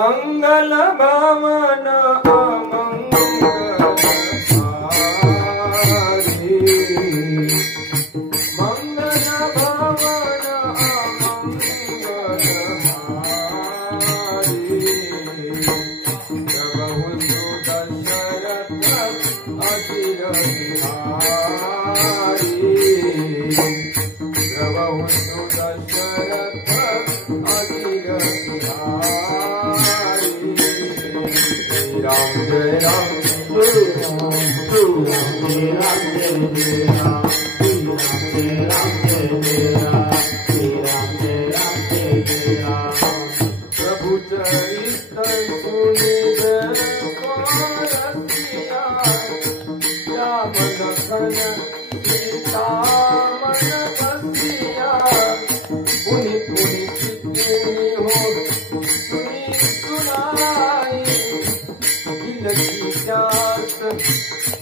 मंगल भवन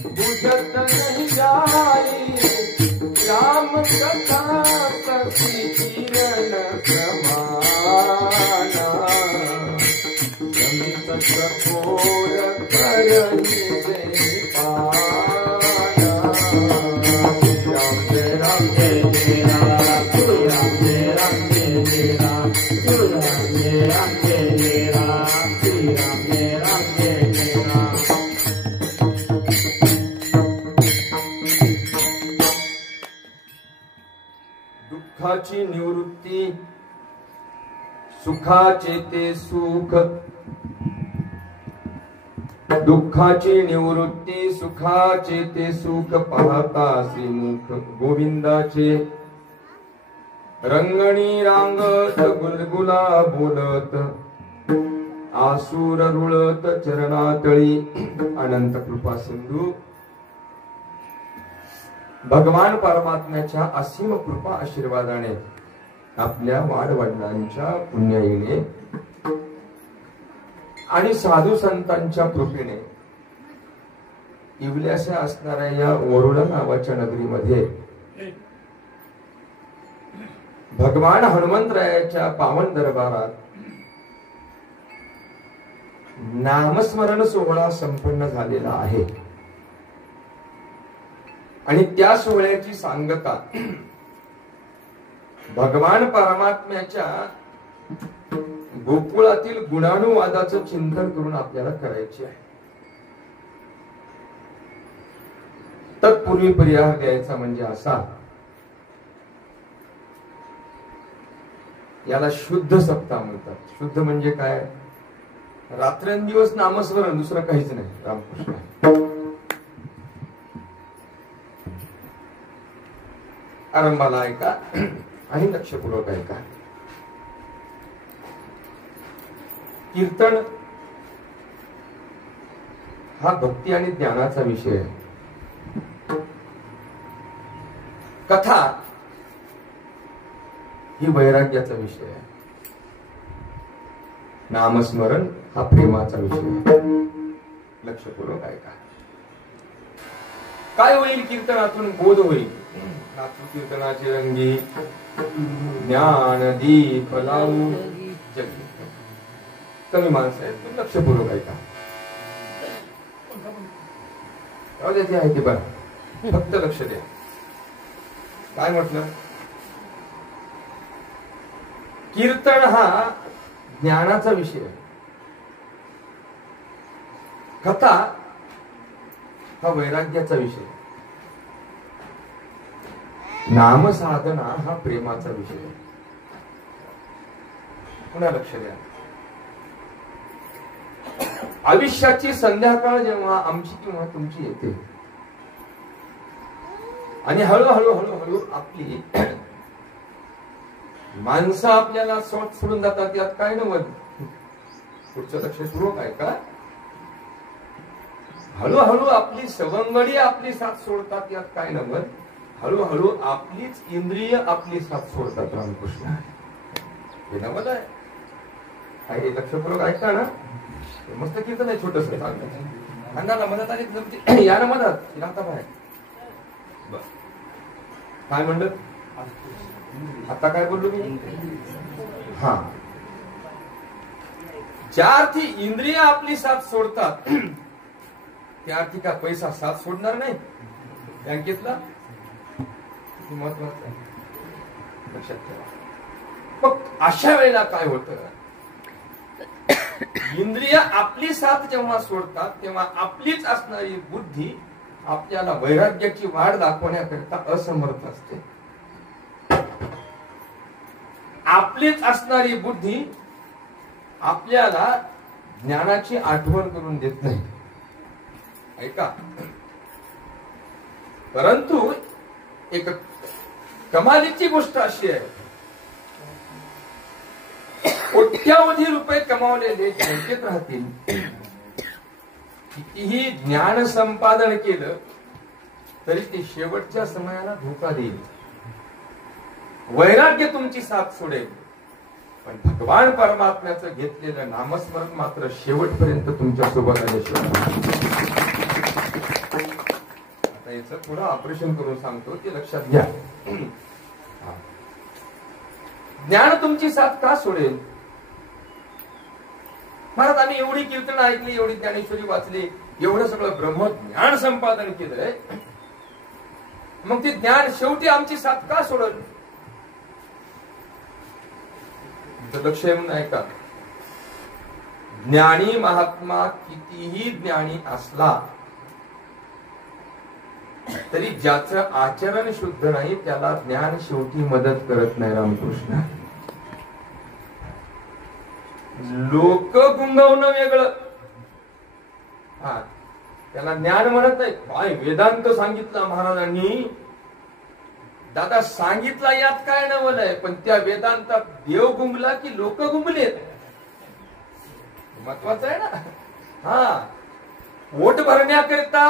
बुझत नहीं जाई राम कथा सखी किरण समाना संत कठोर करनी दे पाना। राम जय राम जय जय राम, राम जय राम जय जय राम, राम जय राम जय जय राम, राम जय राम जय जय राम। दुःखाची निवृत्ती सुखाचे ते सुख, दुःखाची निवृत्ती सुखाचे ते सुख पाहता श्रीमुख गोविंदाचे रंगणी रांगत गुलगुला बोलत आसूर रुळत चरणातळी। अनंत कृपा सिंधू भगवान परमात्म्याच्या असीम कृपा आशीर्वादाने आपल्या वाडवडिलांच्या पुण्याईने आणि साधू संतांच्या कृपेने इवल्याशा असणाऱ्या या वरुडा नावाच्या नगरीमध्ये भगवान हनुमंतरायाच्या पावन दरबारात नामस्मरण सोहळा संपन्न झालेला आहे आणि त्या सोहळ्याची सांगता भगवान परमात्म्याच्या गोकुळातील गुणानुवादाचं चिंतन करून आपल्याला करायची आहे। तत्पूर्वी पर्याय द्यायचा म्हणजे असा, याला शुद्ध सप्ताह म्हणतात। शुद्ध म्हणजे काय? रात्रंदिवस नामस्मरण, दुसरं काहीच नाही। रामकृष्ण आरंभाला ऐका आणि लक्षपूर्वक ऐका। कीर्तन हा भक्ती आणि ज्ञानाचा विषय आहे। कथा ही वैराग्याचा विषय आहे। नामस्मरण हा प्रेमाचा विषय आहे। लक्षपूर्वक ऐका। काय होईल कीर्तनातून? बोध होईल। नाचू कीर्तनाची रंगी ज्ञान दीप लावू जगी। कमी माणसं आहेत, तुम्ही लक्षपूर्वक ऐका। ते आहे ते बरं, फक्त लक्ष द्या। काय म्हटलं? कीर्तन हा ज्ञानाचा विषय आहे। कथा हा वैराग्याचा विषय आहे। नामसाधना हा प्रेमाचा विषय आहे। पुन्हा लक्ष द्या। आयुष्याची संध्याकाळ जेव्हा आमची किंवा तुमची येते आणि हळूहळू हळूहळू आपली माणसं आपल्याला सोडून जातात, यात काय नव्हतं। पुढचं लक्षपूर्वक ऐका। हळूहळू आपली सवंगडी आपली साथ सोडतात, यात काय नव्हतं। हळूहळू आपलीच इंद्रिय आपली साथ सोडतात। रामकृष्ण हे नवल आहे। काही लक्षपूर्वक ऐका ना। मस्त कीर्तन आहे, छोटस अंगाला मदत आली या ना मदत लागता बाहेर। काय म्हणलं आता? काय बोललो मी? हा ज्या अर्थी इंद्रिय आपली साथ सोडतात त्या अर्थी का पैसा साथ सोडणार नाही बँकेतला. महत्वाचं लक्षात ठेवा. मग अशा वेळेला काय होतं, इंद्रिय आपली साथ जेव्हा सोडतात तेव्हा आपलीच असणारी बुद्धी आपल्याला वैराग्याची वाढ दाखवण्याकरिता असमर्थ असते. आपलीच असणारी बुद्धी आपल्याला ज्ञानाची आठवण करून देत नाही. ऐका, परंतु एक कमालीची गोष्ट अशी आहे, कोट्यावधी रुपये कमावलेले बँकेत राहतील, कितीही ज्ञान संपादन केलं तरी ते शेवटच्या समयाला धोका देईल. वैराग्य तुमची साथ सोडेल, पण भगवान परमात्म्याचं घेतलेलं नामस्मरण मात्र शेवटपर्यंत तुमच्या सोबत आल्याशिवाय. आता याचं पुढं ऑपरेशन करून सांगतो, ते लक्षात घ्या. ज्ञान तुमची साथ का सोडेल? महाराज आम्ही एवढी कीर्तन ऐकली, एवढी ज्ञानेश्वरी वाचली, एवढं सगळं ब्रह्मज्ञान संपादन केलंय, मग ते ज्ञान शेवटी आमची साथ का सोडल? लक्ष येऊन ऐका. ज्ञानी महात्मा कितीही ज्ञानी असला तरी ज्याचं आचरण शुद्ध नाही त्याला ज्ञान शेवटी मदत करत नाही. रामकृष्ण. लोक गुंगवणं वेगळं, हा त्याला ज्ञान म्हणत नाही. काय वेदांत सांगितला महाराजांनी, दादा सांगितला यात काय नवल आहे, पण त्या वेदांतात देव गुंगला की लोक गुंगलेत, महत्वाचं आहे ना. हा पोट भरण्याकरिता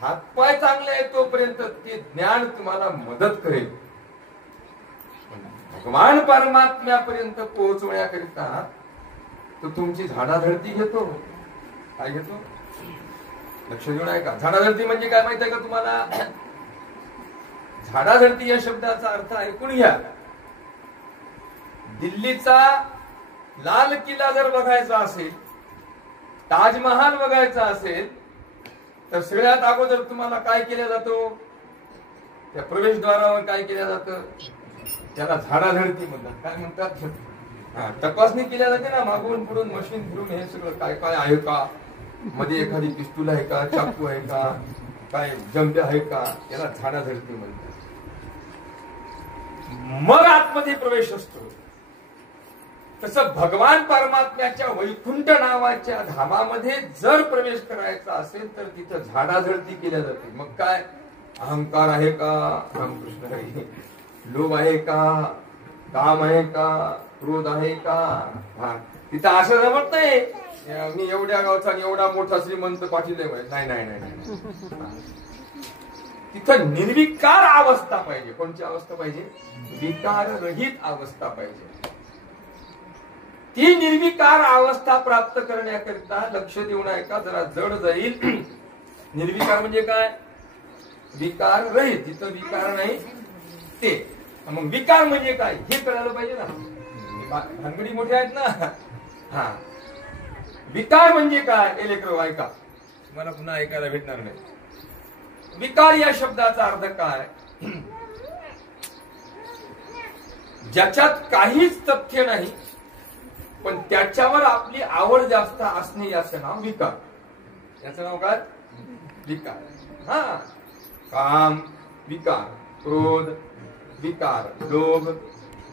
हातपाय चांगले आहे तोपर्यंत ते ज्ञान तुम्हाला मदत करेल, भगवान परमात्म्यापर्यंत पोहोचवण्याकरिता तो तुमची झाडाझडती घेतो. काय घेतो? लक्ष देऊन ऐका. झाडाझडती म्हणजे काय माहिती आहे का तुम्हाला? झाडाझडती या शब्दाचा अर्थ ऐकून घ्या. दिल्लीचा लाल किल्ला जर बघायचा असेल, ताजमहाल बघायचा असेल, तर सगळ्यात अगोदर तुम्हाला काय केलं जातो? त्या प्रवेशद्वारावर काय केलं जातं? त्याला झाडाझडती म्हणतात. काय म्हणतात? तपासणी केल्या जाते ना, मागून पुढून मशीन फिरून हे सगळं काय काय आहे का, मध्ये एखादी पिस्तूल आहे का, चाकू आहे का, काय जंबे आहे का, याला झाडाझडती म्हणतात. मग आतमध्ये प्रवेश असतो. तसं भगवान परमात्म्याच्या वैकुंठ नावाच्या धामामध्ये जर प्रवेश करायचा असेल तर तिथं झाडाझडती केल्या जाते. मग काय, अहंकार आहे का, रामकृष्ण आहे, लोभ आहे का, काम आहे का, क्रोध आहे का, तिथं असं जमत नाही मी एवढ्या गावचा एवढा मोठा श्रीमंत पाटील आहे. नाही नाही नाही, तिथं निर्विकार अवस्था पाहिजे. कोणती अवस्था पाहिजे? विकाररहित अवस्था पाहिजे. ती निर्विकार अवस्था प्राप्त करण्याकरिता लक्ष देऊन ऐका, जरा जड जाईल. निर्विकार म्हणजे काय? विकार रहित. जिथं विकार नाही ते. मग विकार म्हणजे काय हे कळायला पाहिजे ना. भानगडी मोठे आहेत ना. हा, विकार म्हणजे काय? लेकरं ऐका, मला पुन्हा ऐकायला भेटणार नाही. विकार या शब्दाचा अर्थ काय? ज्याच्यात काहीच तथ्य नाही पण त्याच्यावर आपली आवड जास्त असणे याचं नाव विकार. याचं नाव काय? विकार. हा, काम विकार, क्रोध विकार, लोभ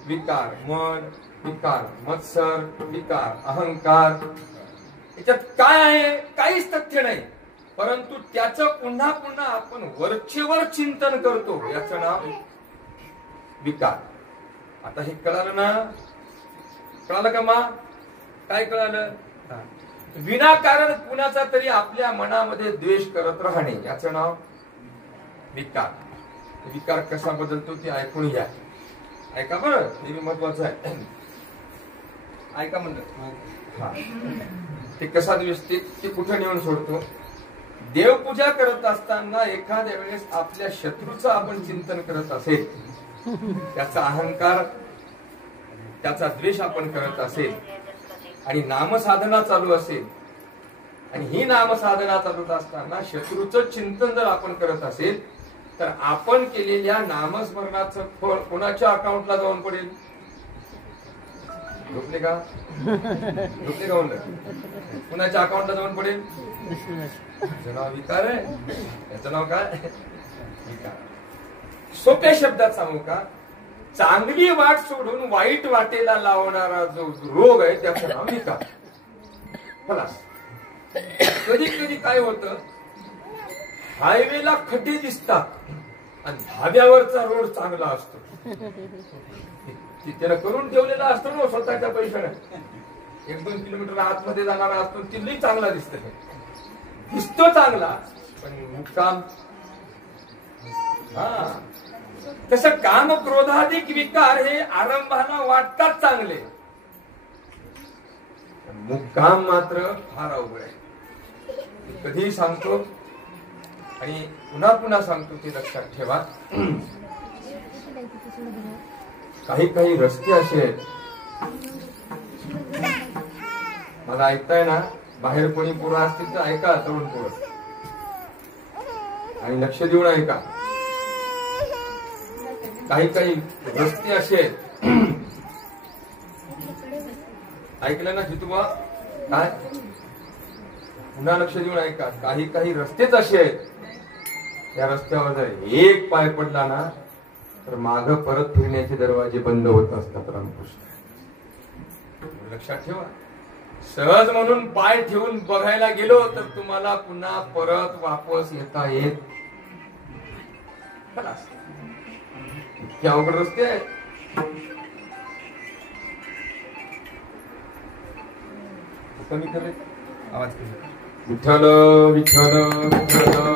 विकार, मन विकार, मत्सर विकार, अहंकार. याच्यात काय आहे? काहीच तथ्य नाही, परंतु त्याचं पुन्हा पुन्हा आपण वरचेवर चिंतन करतो, याचं नाव विकार. आता हे कळालं ना? कळालं का मा? काय कळालं? विनाकारण कुणाचा तरी आपल्या मनामध्ये द्वेष करत राहणे, याचं नाव विकार. विकार कसा बदलतो ते ऐकून घ्या. ऐका बरं, हे महत्वाचं आहे. ऐका म्हणलं. हा, ते कसा द्वेष ते कुठे नेऊन सोडतो? देवपूजा करत असताना एखाद्या वेळेस आपल्या शत्रूचं आपण चिंतन करत असेल, त्याचा अहंकार, त्याचा द्वेष आपण करत असेल, आणि नामसाधना चालू असेल आणि ही नामसाधना चालूच असताना शत्रूचं चिंतन जर आपण करत असेल तर आपण केलेल्या नामस्मरणाचं फळ कोणाच्या अकाउंटला जाऊन पडेल? झोपले का म्हणलं? कुणाच्या अकाउंटला जाऊन पडेल? याचं नाव विकार आहे. याचं नाव काय? विकार. सोप्या शब्दात सांगू का, चांगली वाट सोडून वाईट वाटेला लावणारा जो रोग आहे त्याचं नाव विकार. कधी कधी काय होतं, हायवेला खड्डे दिसतात आणि धाब्यावरचा रोड चांगला असतो. त्याला करून ठेवलेला असतो ना स्वतःच्या पैशाने. 1-2 किलोमीटर आतमध्ये जाणारा असतो, तिथली चांगला दिसतो चांगला, पण मुक्काम. तसं काम क्रोधाधिक विकार हे आरंभाला वाटतात चांगले, मुक्काम मात्र फार अवघड आहे. कधीही सांगतो आणि पुन्हा पुन्हा सांगतो, ते लक्षात ठेवा. काही रस्ते असे आहेत, मला ऐकताय ना? बाहेर कोणी पोरं असतील तर ऐका, तरुण पोरं, आणि लक्ष देऊन ऐका. काही रस्ते असे आहेत, ऐकलं ना जितुबा? काय? पुन्हा लक्ष देऊन ऐका. काही रस्तेच असे आहेत, त्या रस्त्यावर जर एक पाय पडला ना तर माग परत फिरण्याचे दरवाजे बंद होत असतात. रामकृष्ण, लक्षात ठेवा. सहज म्हणून पाय ठेवून बघायला गेलो तर तुम्हाला पुन्हा परत वापस येता येत. इतके अवघड रस्ते आहेत. कमी करे आवाज. विठ्ठल विठ्ठल विठ्ठल.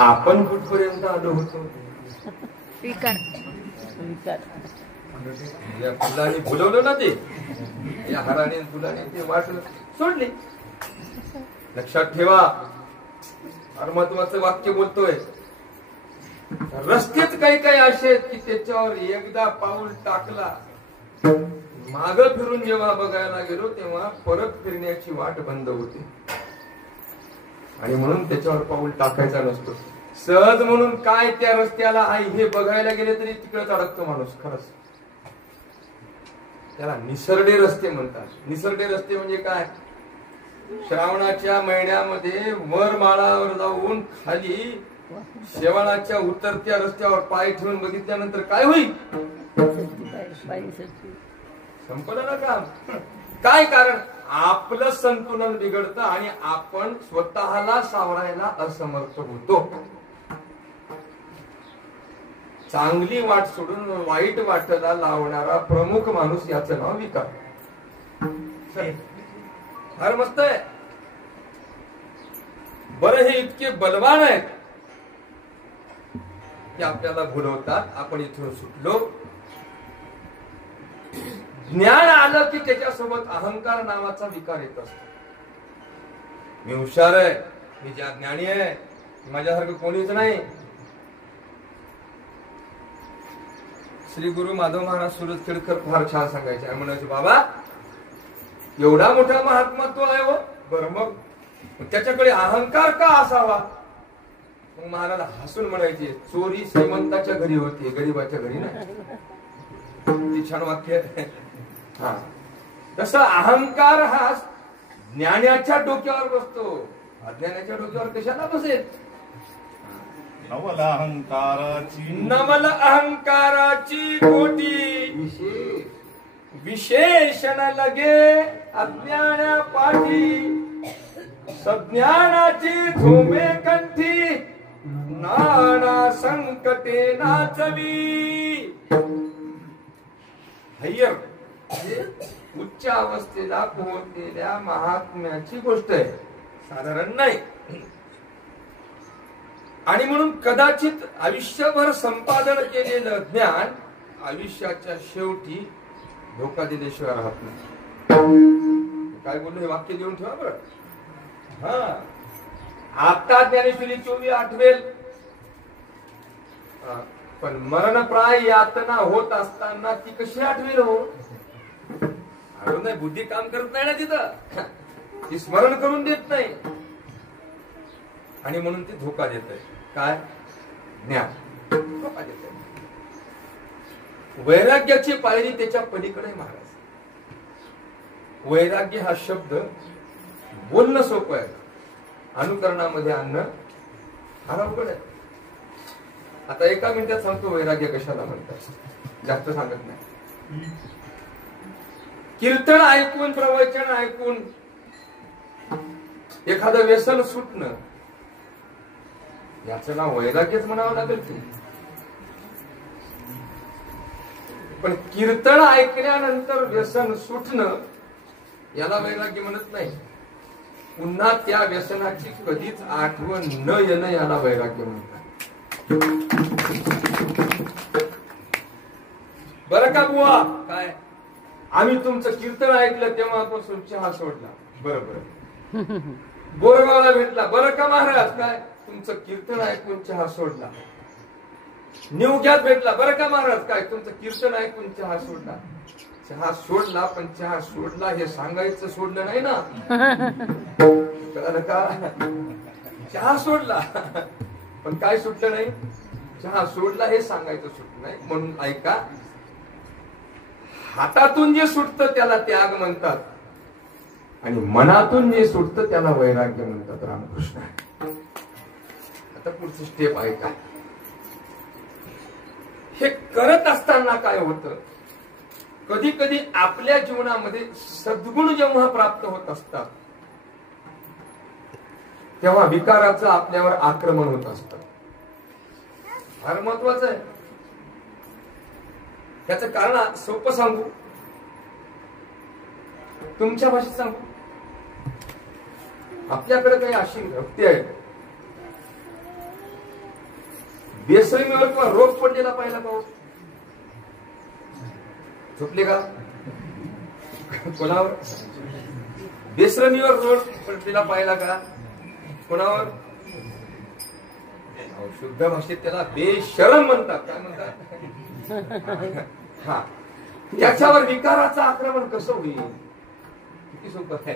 आपण कुठपर्यंत आलो होतो? विकार. या फुलाने बोलवलं ना, ते या हाराने फुलाने ते वाट सोडली. लक्षात ठेवा, फार महत्वाचं वाक्य बोलतोय. रस्तेच काही असे आहेत की त्याच्यावर एकदा पाऊल टाकला, माग फिरून जेव्हा बघायला गेलो तेव्हा परत फिरण्याची वाट बंद होते. आणि म्हणून त्याच्यावर पाऊल टाकायचा नसतो. सहज म्हणून काय त्या रस्त्याला आहे हे बघायला गेले तरी तिकडेच अडकतो माणूस. खरंच त्याला निसरडे रस्ते म्हणतात. निसरडे रस्ते म्हणजे काय? श्रावणाच्या महिन्यामध्ये वर माळावर जाऊन खाली शेवाळाच्या उतरत्या रस्त्यावर पाय ठेवून बघितल्यानंतर काय होईल? संपलं ना काम. काय कारण? आपलं संतुलन बिघडतं आणि आपण स्वतःला सावरायला असमर्थ होतो. चांगली वाट सोडून वाईट वाटेला लावणारा प्रमुख माणूस याचं नाव विकार. फार मस्त आहे. बरं हे इतके बलवान आहेत की आपल्याला भुलवतात. आपण इथून सुटलो. ज्ञान आलं की त्याच्यासोबत अहंकार नावाचा विकार येत असतो. मी हुशार आहे, मी ज्ञानी आहे, माझ्यासारखं कोणीच नाही. श्री गुरु माधव महाराज सुरज खेडकर फार छान सांगायचे आणि म्हणायचे, बाबा एवढा मोठा महात्मा तो आहे हो. बरं मग त्याच्याकडे अहंकार का असावा? मग महाराज हसून म्हणायचे, चोरी श्रीमंताच्या घरी होती, गरीबाच्या घरी नाही. ती छान वाक्य आहे. हा, तसा अहंकार हा ज्ञानाच्या डोक्यावर बसतो, अज्ञानाच्या डोक्यावर कशाला बसेल? नवल अहंकाराची कोटी विशेषण लगे अज्ञाना पाठी. सज्ञानाची धुमे कंठी नाना संकटे नाचवी. हय्यर उच्च अवस्थेला पोहोचलेल्या महात्म्याची गोष्ट आहे, साधारण नाही. आणि म्हणून कदाचित आयुष्यभर संपादन केलेलं ज्ञान आयुष्याच्या शेवटी धोका दिल्याशिवाय राहत नाही. काय बोललो हे वाक्य देऊन ठेवा बरं. हा, आता ज्ञानेश्वरी 24 आठवेल, पण मरणप्राय यातना होत असताना ती कशी आठवेल हो? आठवत नाही, बुद्धी काम करत नाही ना तिथं, ती स्मरण करून देत नाही. आणि म्हणून ती धोका देत आहे. काय? ज्ञान धोका देत आहे. वैराग्याची पायरी त्याच्या पलीकडे महाराज. वैराग्य हा शब्द बोलणं सोपं आहे, अनुकरणामध्ये आणणं फार अवघड आहे. आता एका मिनिटात सांगतो वैराग्य कशाला म्हणतात, जास्त सांगत नाही. कीर्तन ऐकून, प्रवचन ऐकून एखादं व्यसन सुटणं याचं नाव वैराग्यच म्हणावं लागेल की. पण कीर्तन ऐकल्यानंतर व्यसन सुटणं याला वैराग्य म्हणत नाही. पुन्हा त्या व्यसनाची कधीच आठवण न येणं याला वैराग्य म्हणतात. बरं का बुवा, काय आम्ही तुमचं कीर्तन ऐकलं तेव्हापासून चहा सोडला. बरोबर. बोरगावला भेटला. बरं का महाराज, काय तुमचं कीर्तन ऐकून चहा सोडला. निवग्यात भेटला. बरं का महाराज, काय तुमचं कीर्तन ऐकून चहा सोडला. चहा सोडला, पण चहा सोडला हे सांगायचं सोडलं नाही ना. कळलं का? चहा सोडला पण काय सुटलं नाही? चहा सोडला हे सांगायचं सुटलं नाही. म्हणून ऐका, हातातून जे सुटतं त्याला त्याग म्हणतात आणि मनातून जे सुटतं त्याला वैराग्य म्हणतात. रामकृष्ण. आता पुढची स्टेप ऐका. हे करत असताना काय होतं, कधी कधी आपल्या जीवनामध्ये सद्गुण जेव्हा प्राप्त होत असतात तेव्हा विकाराचं आपल्यावर आक्रमण होत असतं. फार महत्वाचं आहे. त्याचं कारण सोपं सांगू, तुमच्या भाषेत सांगू. आपल्याकडे काही अशी भक्ती आहे, बेसरीमीवर किंवा रोग पडलेला पाहिला पाहू, झोपले का कोणावर? बेसरमीवर रोग पडलेला पाहिला का कोणावर? शुद्ध भाषेत त्याला बेशरम म्हणतात. काय म्हणतात? हा, त्याच्यावर विकाराचं आक्रमण कसं होईल? किती सोपं आहे.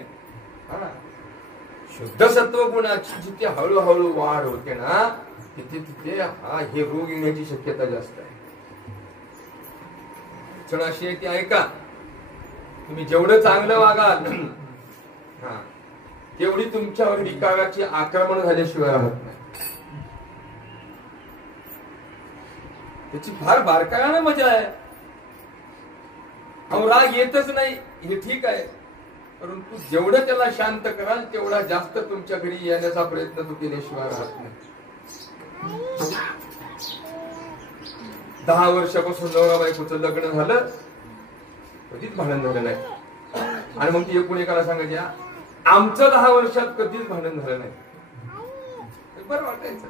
शुद्ध सत्व गुणाची जिथे हळूहळू वाढ होते ना तिथे तिथे हे रोग येण्याची शक्यता जास्त आहे. अडचण अशी आहे की ऐका, तुम्ही जेवढं चांगलं वागाल तेवढी तुमच्यावर विकाराची आक्रमण झाल्याशिवाय राहत नाही. त्याची फार बारकाईने मजा आहे. राग येतच नाही हे ठीक आहे, परंतु जेवढं त्याला शांत कराल तेवढा जास्त तुमच्या घरी येण्याचा प्रयत्न तू केल्याशिवाय राहत नाही. 10 वर्षापासून नवरा बायकोचं लग्न झालं, कधीच भांडण झालं नाही. आणि मग ती एकूण एकाला सांगायची आमचं 10 वर्षात कधीच भांडण झालं नाही. बरं वाटायचं.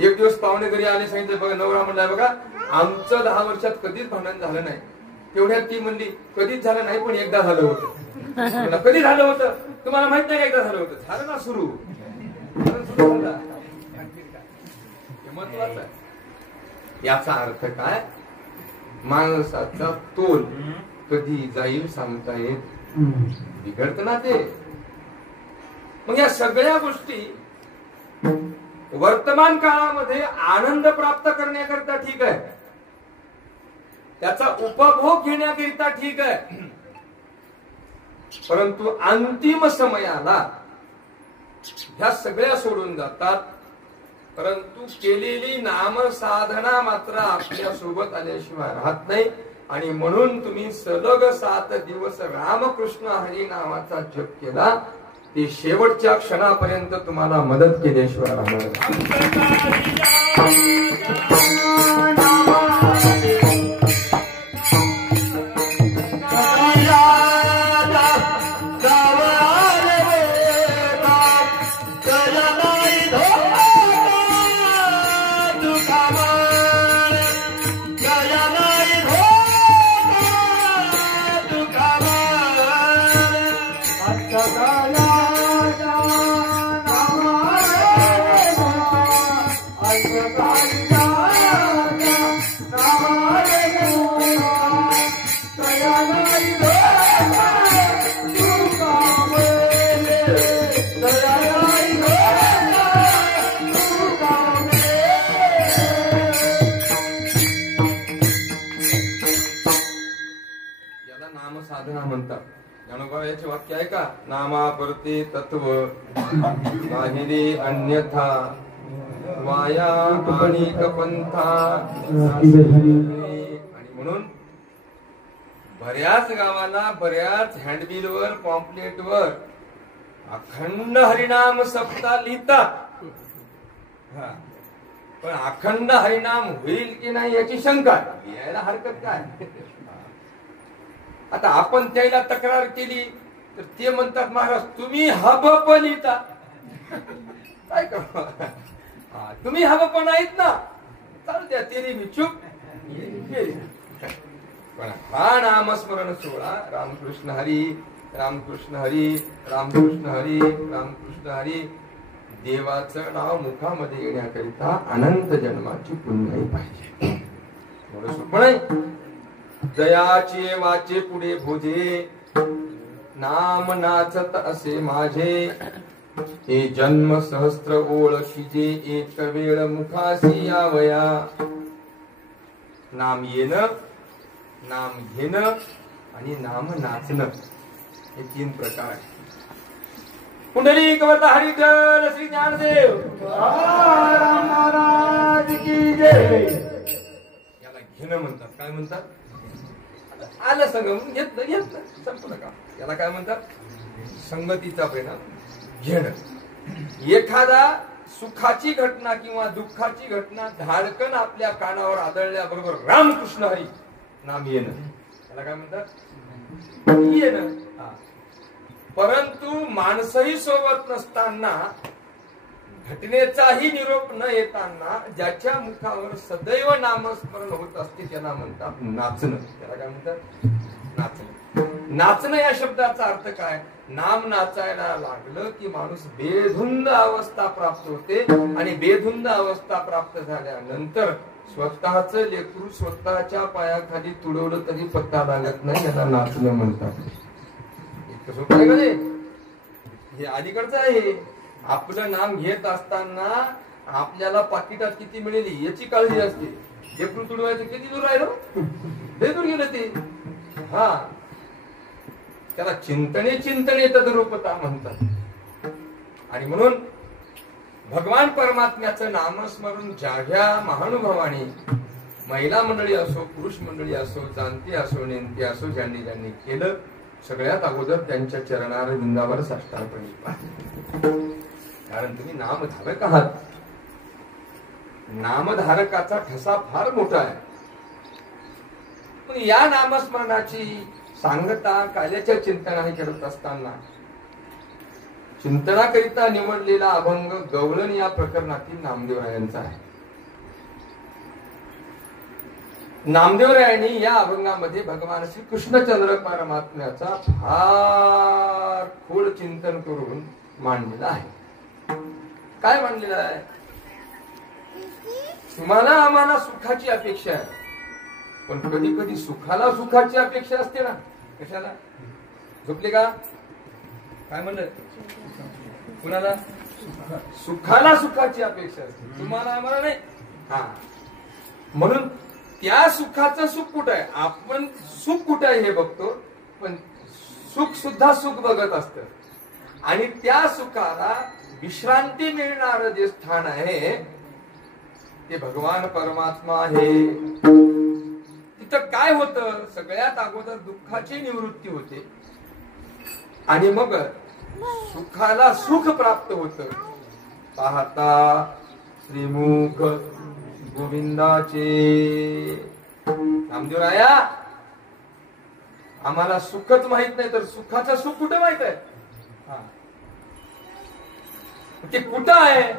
एक दिवस पाहुणे घरी आले, सांगितलं बघा नवरा म्हणलाय बघा आमचं 10 वर्षात कधीच भांडण झालं नाही. तेवढ्यात ती म्हणली कधीच झालं नाही पण एकदा झालं होतं. कधी झालं होतं तुम्हाला माहित नाही का? एकदा झालं होतं. झालं ना सुरू महत्वाचं आहे. याचा अर्थ काय? माणसाचा तोल कधी जाईल सांगता येत, बिघडत ना ते. मग या सगळ्या गोष्टी वर्तमान काळामध्ये आनंद प्राप्त करण्याकरता ठीक आहे, त्याचा उपभोग घेण्याकरिता ठीक आहे, परंतु अंतिम समयाला ह्या सगळ्या सोडून जातात. परंतु केलेली नाम साधना मात्र आपल्या सोबत आल्याशिवाय राहत नाही. आणि म्हणून तुम्ही सलग 7 दिवस रामकृष्ण हरी नावाचा जप केला, ते शेवटच्या क्षणापर्यंत तुम्हाला मदत केल्याशिवाय राहणार याचे वाक्य आहे का? नामा परते तत्व बाहिरे अन्यथा वाया आणि कपंथा. आणि म्हणून बऱ्याच गावाला बऱ्याच हँडबिलवर पॉम्पलेटवर अखंड हरिनाम सप्ताह लिहितात, पण अखंड हरिनाम होईल की नाही याची शंका. लिहायला हरकत काय? आता आपण त्याला तक्रार केली तर ते म्हणतात महाराज तुम्ही हबप लिहिता. काय करू? तुम्ही हबप नाहीत ना, चालू द्या तेरी मी चूप. पण हा नामस्मरण सोहळा रामकृष्ण हरी रामकृष्ण हरी रामकृष्ण हरी रामकृष्ण हरी देवाचं नाव मुखामध्ये येण्याकरिता अनंत जन्माची पुण्याई पाहिजे. थोडं सोपं नाही. जयाचे वाचे पुढे भोजे नाम नाचत असे माझे, हे जन्म सहस्त्र ओळखीजे एक वेळ मुखासी यावया. नाम येणं, नाम घेणं आणि नाम नाचणं हे 3 प्रकार आहेत. पुंडलिक वरदा हरिजन श्री ज्ञानदेव महाराज की जय. याला घेणं म्हणतात. काय म्हणतात? आलं संगम घेतलं संपलं का? याला काय म्हणतात? संगतीचा परिणाम घेणं. एखादा सुखाची घटना किंवा दुःखाची घटना धाडकन आपल्या कानावर आदळल्याबरोबर रामकृष्ण हरी नाम येणं, याला काय म्हणतात? येणं. परंतु माणसंही सोबत नसताना, घटनेचाही निरोप न येताना ज्याच्या मुखावर सदैव नामस्मरण होत असते त्याला म्हणतात नाचणं. त्याला काय म्हणतात? नाचणं. नाचणं या शब्दाचा अर्थ काय? नाम नाचायला लागलं की माणूस बेधुंद अवस्था प्राप्त होते, आणि बेधुंद अवस्था प्राप्त झाल्यानंतर स्वतःच लेकरू स्वतःच्या पायाखाली तुडवलं तरी पत्ता लागत नाही, याला नाचणं म्हणतात. इतकं सोपं आहे का? हे अलीकडचं आहे. आपलं नाम घेत असताना आपल्याला पाकिटात किती मिळेल याची काळजी असते. ढेकून तुडवायचं किती दूर राहिलो, लय दूर गेलं ते. हा, त्याला चिंतने चिंतने तद्रूपता म्हणतात. आणि म्हणून भगवान परमात्म्याचं नामस्मरण ज्या महानुभावाने, महिला मंडळी असो, पुरुष मंडळी असो, जाणते असो, नेमके असो, ज्यांनी ज्यांनी केलं, सगळ्यात अगोदर त्यांच्या चरणार वृंदावर साष्टांगपणे पाहा. कारण तुम्ही नामधारक आहात. नामधारकाचा ठसा फार मोठा आहे. पण या नामस्मरणाची सांगता काल्याच्या चिंतनाने करत असताना चिंतनाकरिता निवडलेला अभंग गवळण या प्रकरणातील नामदेवरायांचा आहे. नामदेवरायांनी या अभंगामध्ये भगवान श्री कृष्णचंद्र परमात्म्याचा फार खोल चिंतन करून मांडलेला आहे. काय मांडलेलं आहे? तुम्हाला आम्हाला सुखाची अपेक्षा आहे, पण कधी कधी सुखाला सुखाची अपेक्षा असते ना. कशाला झोपले का? काय म्हणलं? कुणाला? सुखाला सुखाची अपेक्षा असते, तुम्हाला आम्हाला नाही. हा, म्हणून त्या सुखाचं सुख कुठं आहे? आपण सुख कुठं आहे हे बघतो, पण सुख सुद्धा सुख बघत असत. आणि त्या सुखाला विश्रांती मिळणार जे स्थान आहे ते भगवान परमात्मा आहे. तिथं काय होतं? सगळ्यात अगोदर दुःखाची निवृत्ती होते आणि मग सुखाला सुख प्राप्त होतं. पाहता श्रीमुख गोविंदाचे. नामदेवराया, आम्हाला सुखच माहित नाही तर सुखाचं सुख कुठं माहित आहे? ते कुठं आहे?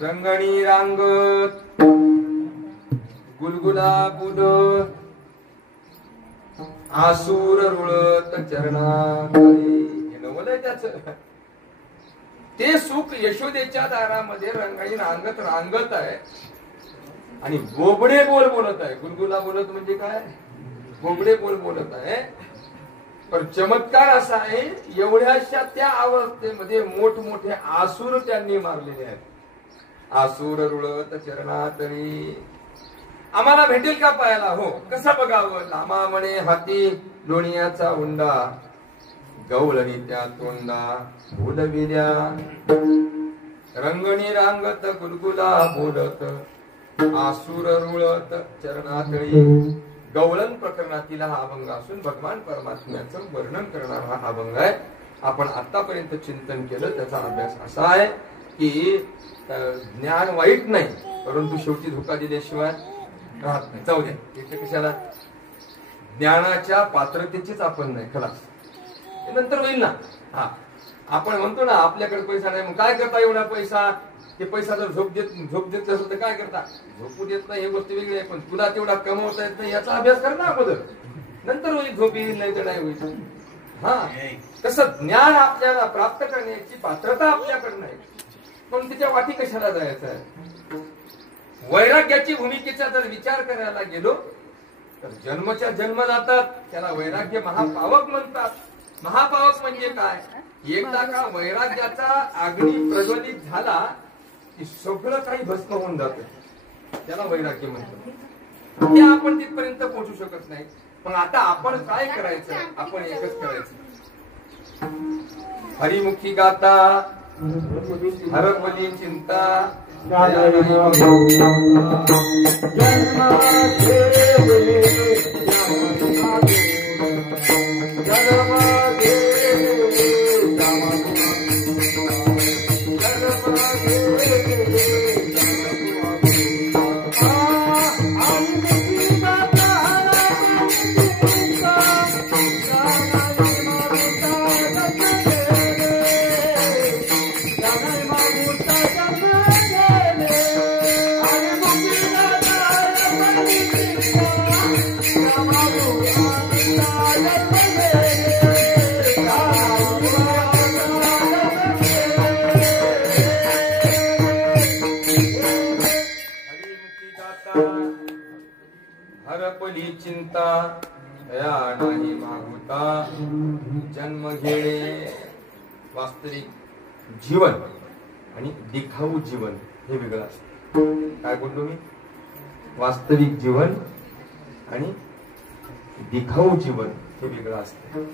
रंगणी रांगत गुलगुला बुडत आसूर रुळत चरणात. हे नवलंय त्याच. ते सुख यशोदेच्या दारामध्ये रंगणी रांगत रांगत आहे आणि बोबडे बोल बोलत आहे. गुलगुला बोलत म्हणजे काय? बोबडे बोल बोलत आहे. पण चमत्कार असा आहे, एवढ्याशा त्या अवस्थेमध्ये मोठमोठे आसूर त्यांनी मारलेले आहेत. आसूर रुळत चरणातरी. आम्हाला भेटेल का पाहायला? हो. कसं बघावं? लामा म्हणे हाती लोणियाचा उंडा, गवळणी त्या तोंडा बोलविल्या. रंगणी रांगत गुलगुला बोलत आसूर रुळत चरणातळी. गवळण प्रकरणातील हा अभंग असून भगवान परमात्म्याचं वर्णन करणारा हा अभंग आहे. आपण आतापर्यंत चिंतन केलं त्याचा अभ्यास असा आहे की ज्ञान वाईट नाही, परंतु शेवटी धोका दिल्याशिवाय राहत नाही. जाऊ द्या, इथे कशाला? ज्ञानाच्या पात्रतेचीच आपण नाही, खलास. नंतर होईल ना. हा, आपण म्हणतो ना आपल्याकडे पैसा नाही, मग काय करता एवढा पैसा? ते पैसा जर झोप देत असेल तर काय करता? झोपू देत नाही, ही गोष्ट वेगळी आहे, पण तुला तेवढा कमवता येत नाही याचा अभ्यास कर ना अगोदर. नंतर होईल, झोप येईल, नाही तर नाही होईल. हा, तसं ज्ञान आपल्याला प्राप्त करण्याची पात्रता आपल्याकडे नाही, पण तिच्या वाटी कशाला जायचं आहे? वैराग्याची भूमिकेचा जर विचार करायला गेलो तर जन्मच्या जन्म जातात, त्याला वैराग्य महापावक म्हणतात. महापावक म्हणजे काय? एकदा का वैराग्याचा अग्नी प्रज्वलित झाला की सगळं काही भस्म होऊन जात, त्याला वैराग्य म्हणतात. ते आपण तिथपर्यंत पोहोचू शकत नाही. पण आता आपण काय करायचं? आपण एकच करायचं. हरिमुखी गाता हरपली चिंता हरपली चिंता दया नाही मागुता जन्म घेणे. वास्तविक जीवन आणि दिखाऊ जीवन हे वेगळं असतं. काय बोललो मी? वास्तविक जीवन आणि दिखाऊ जीवन हे वेगळं असतं.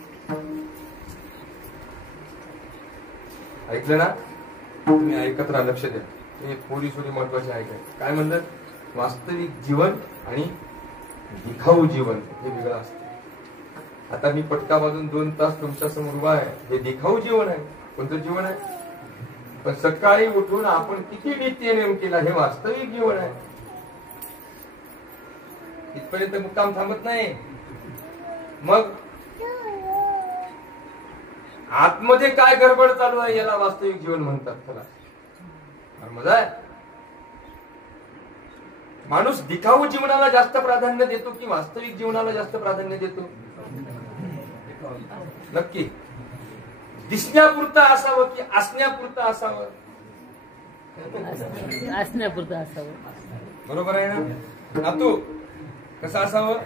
ऐकलं ना? तुम्ही ऐकत राहा, लक्ष द्या. हे पोलीस महत्वाचे आहे. काय म्हणतात? वास्तविक जीवन आणि दिखाऊ जीवन हे वेगळं असतं. आता मी पटका वाजून 2 तास तुमच्या समोर उभा आहे, हे दिखाऊ जीवन आहे. कोणतं जीवन आहे? पण सकाळी उठून आपण किती नित्य नियम केला हे वास्तविक जीवन आहे. इथपर्यंत मुक्काम थांबत नाही. मग आतमध्ये काय गडबड चालू आहे याला वास्तविक जीवन म्हणतात. चला, मजा आहे. माणूस दिखाऊ जीवनाला जास्त प्राधान्य देतो की वास्तविक जीवनाला जास्त प्राधान्य देतो? नक्की. दिसण्यापुरतं असावं की असण्यापुरतं असावं? असण्यापुरतं असावं. बरोबर आहे ना? नातू, कसं असावं?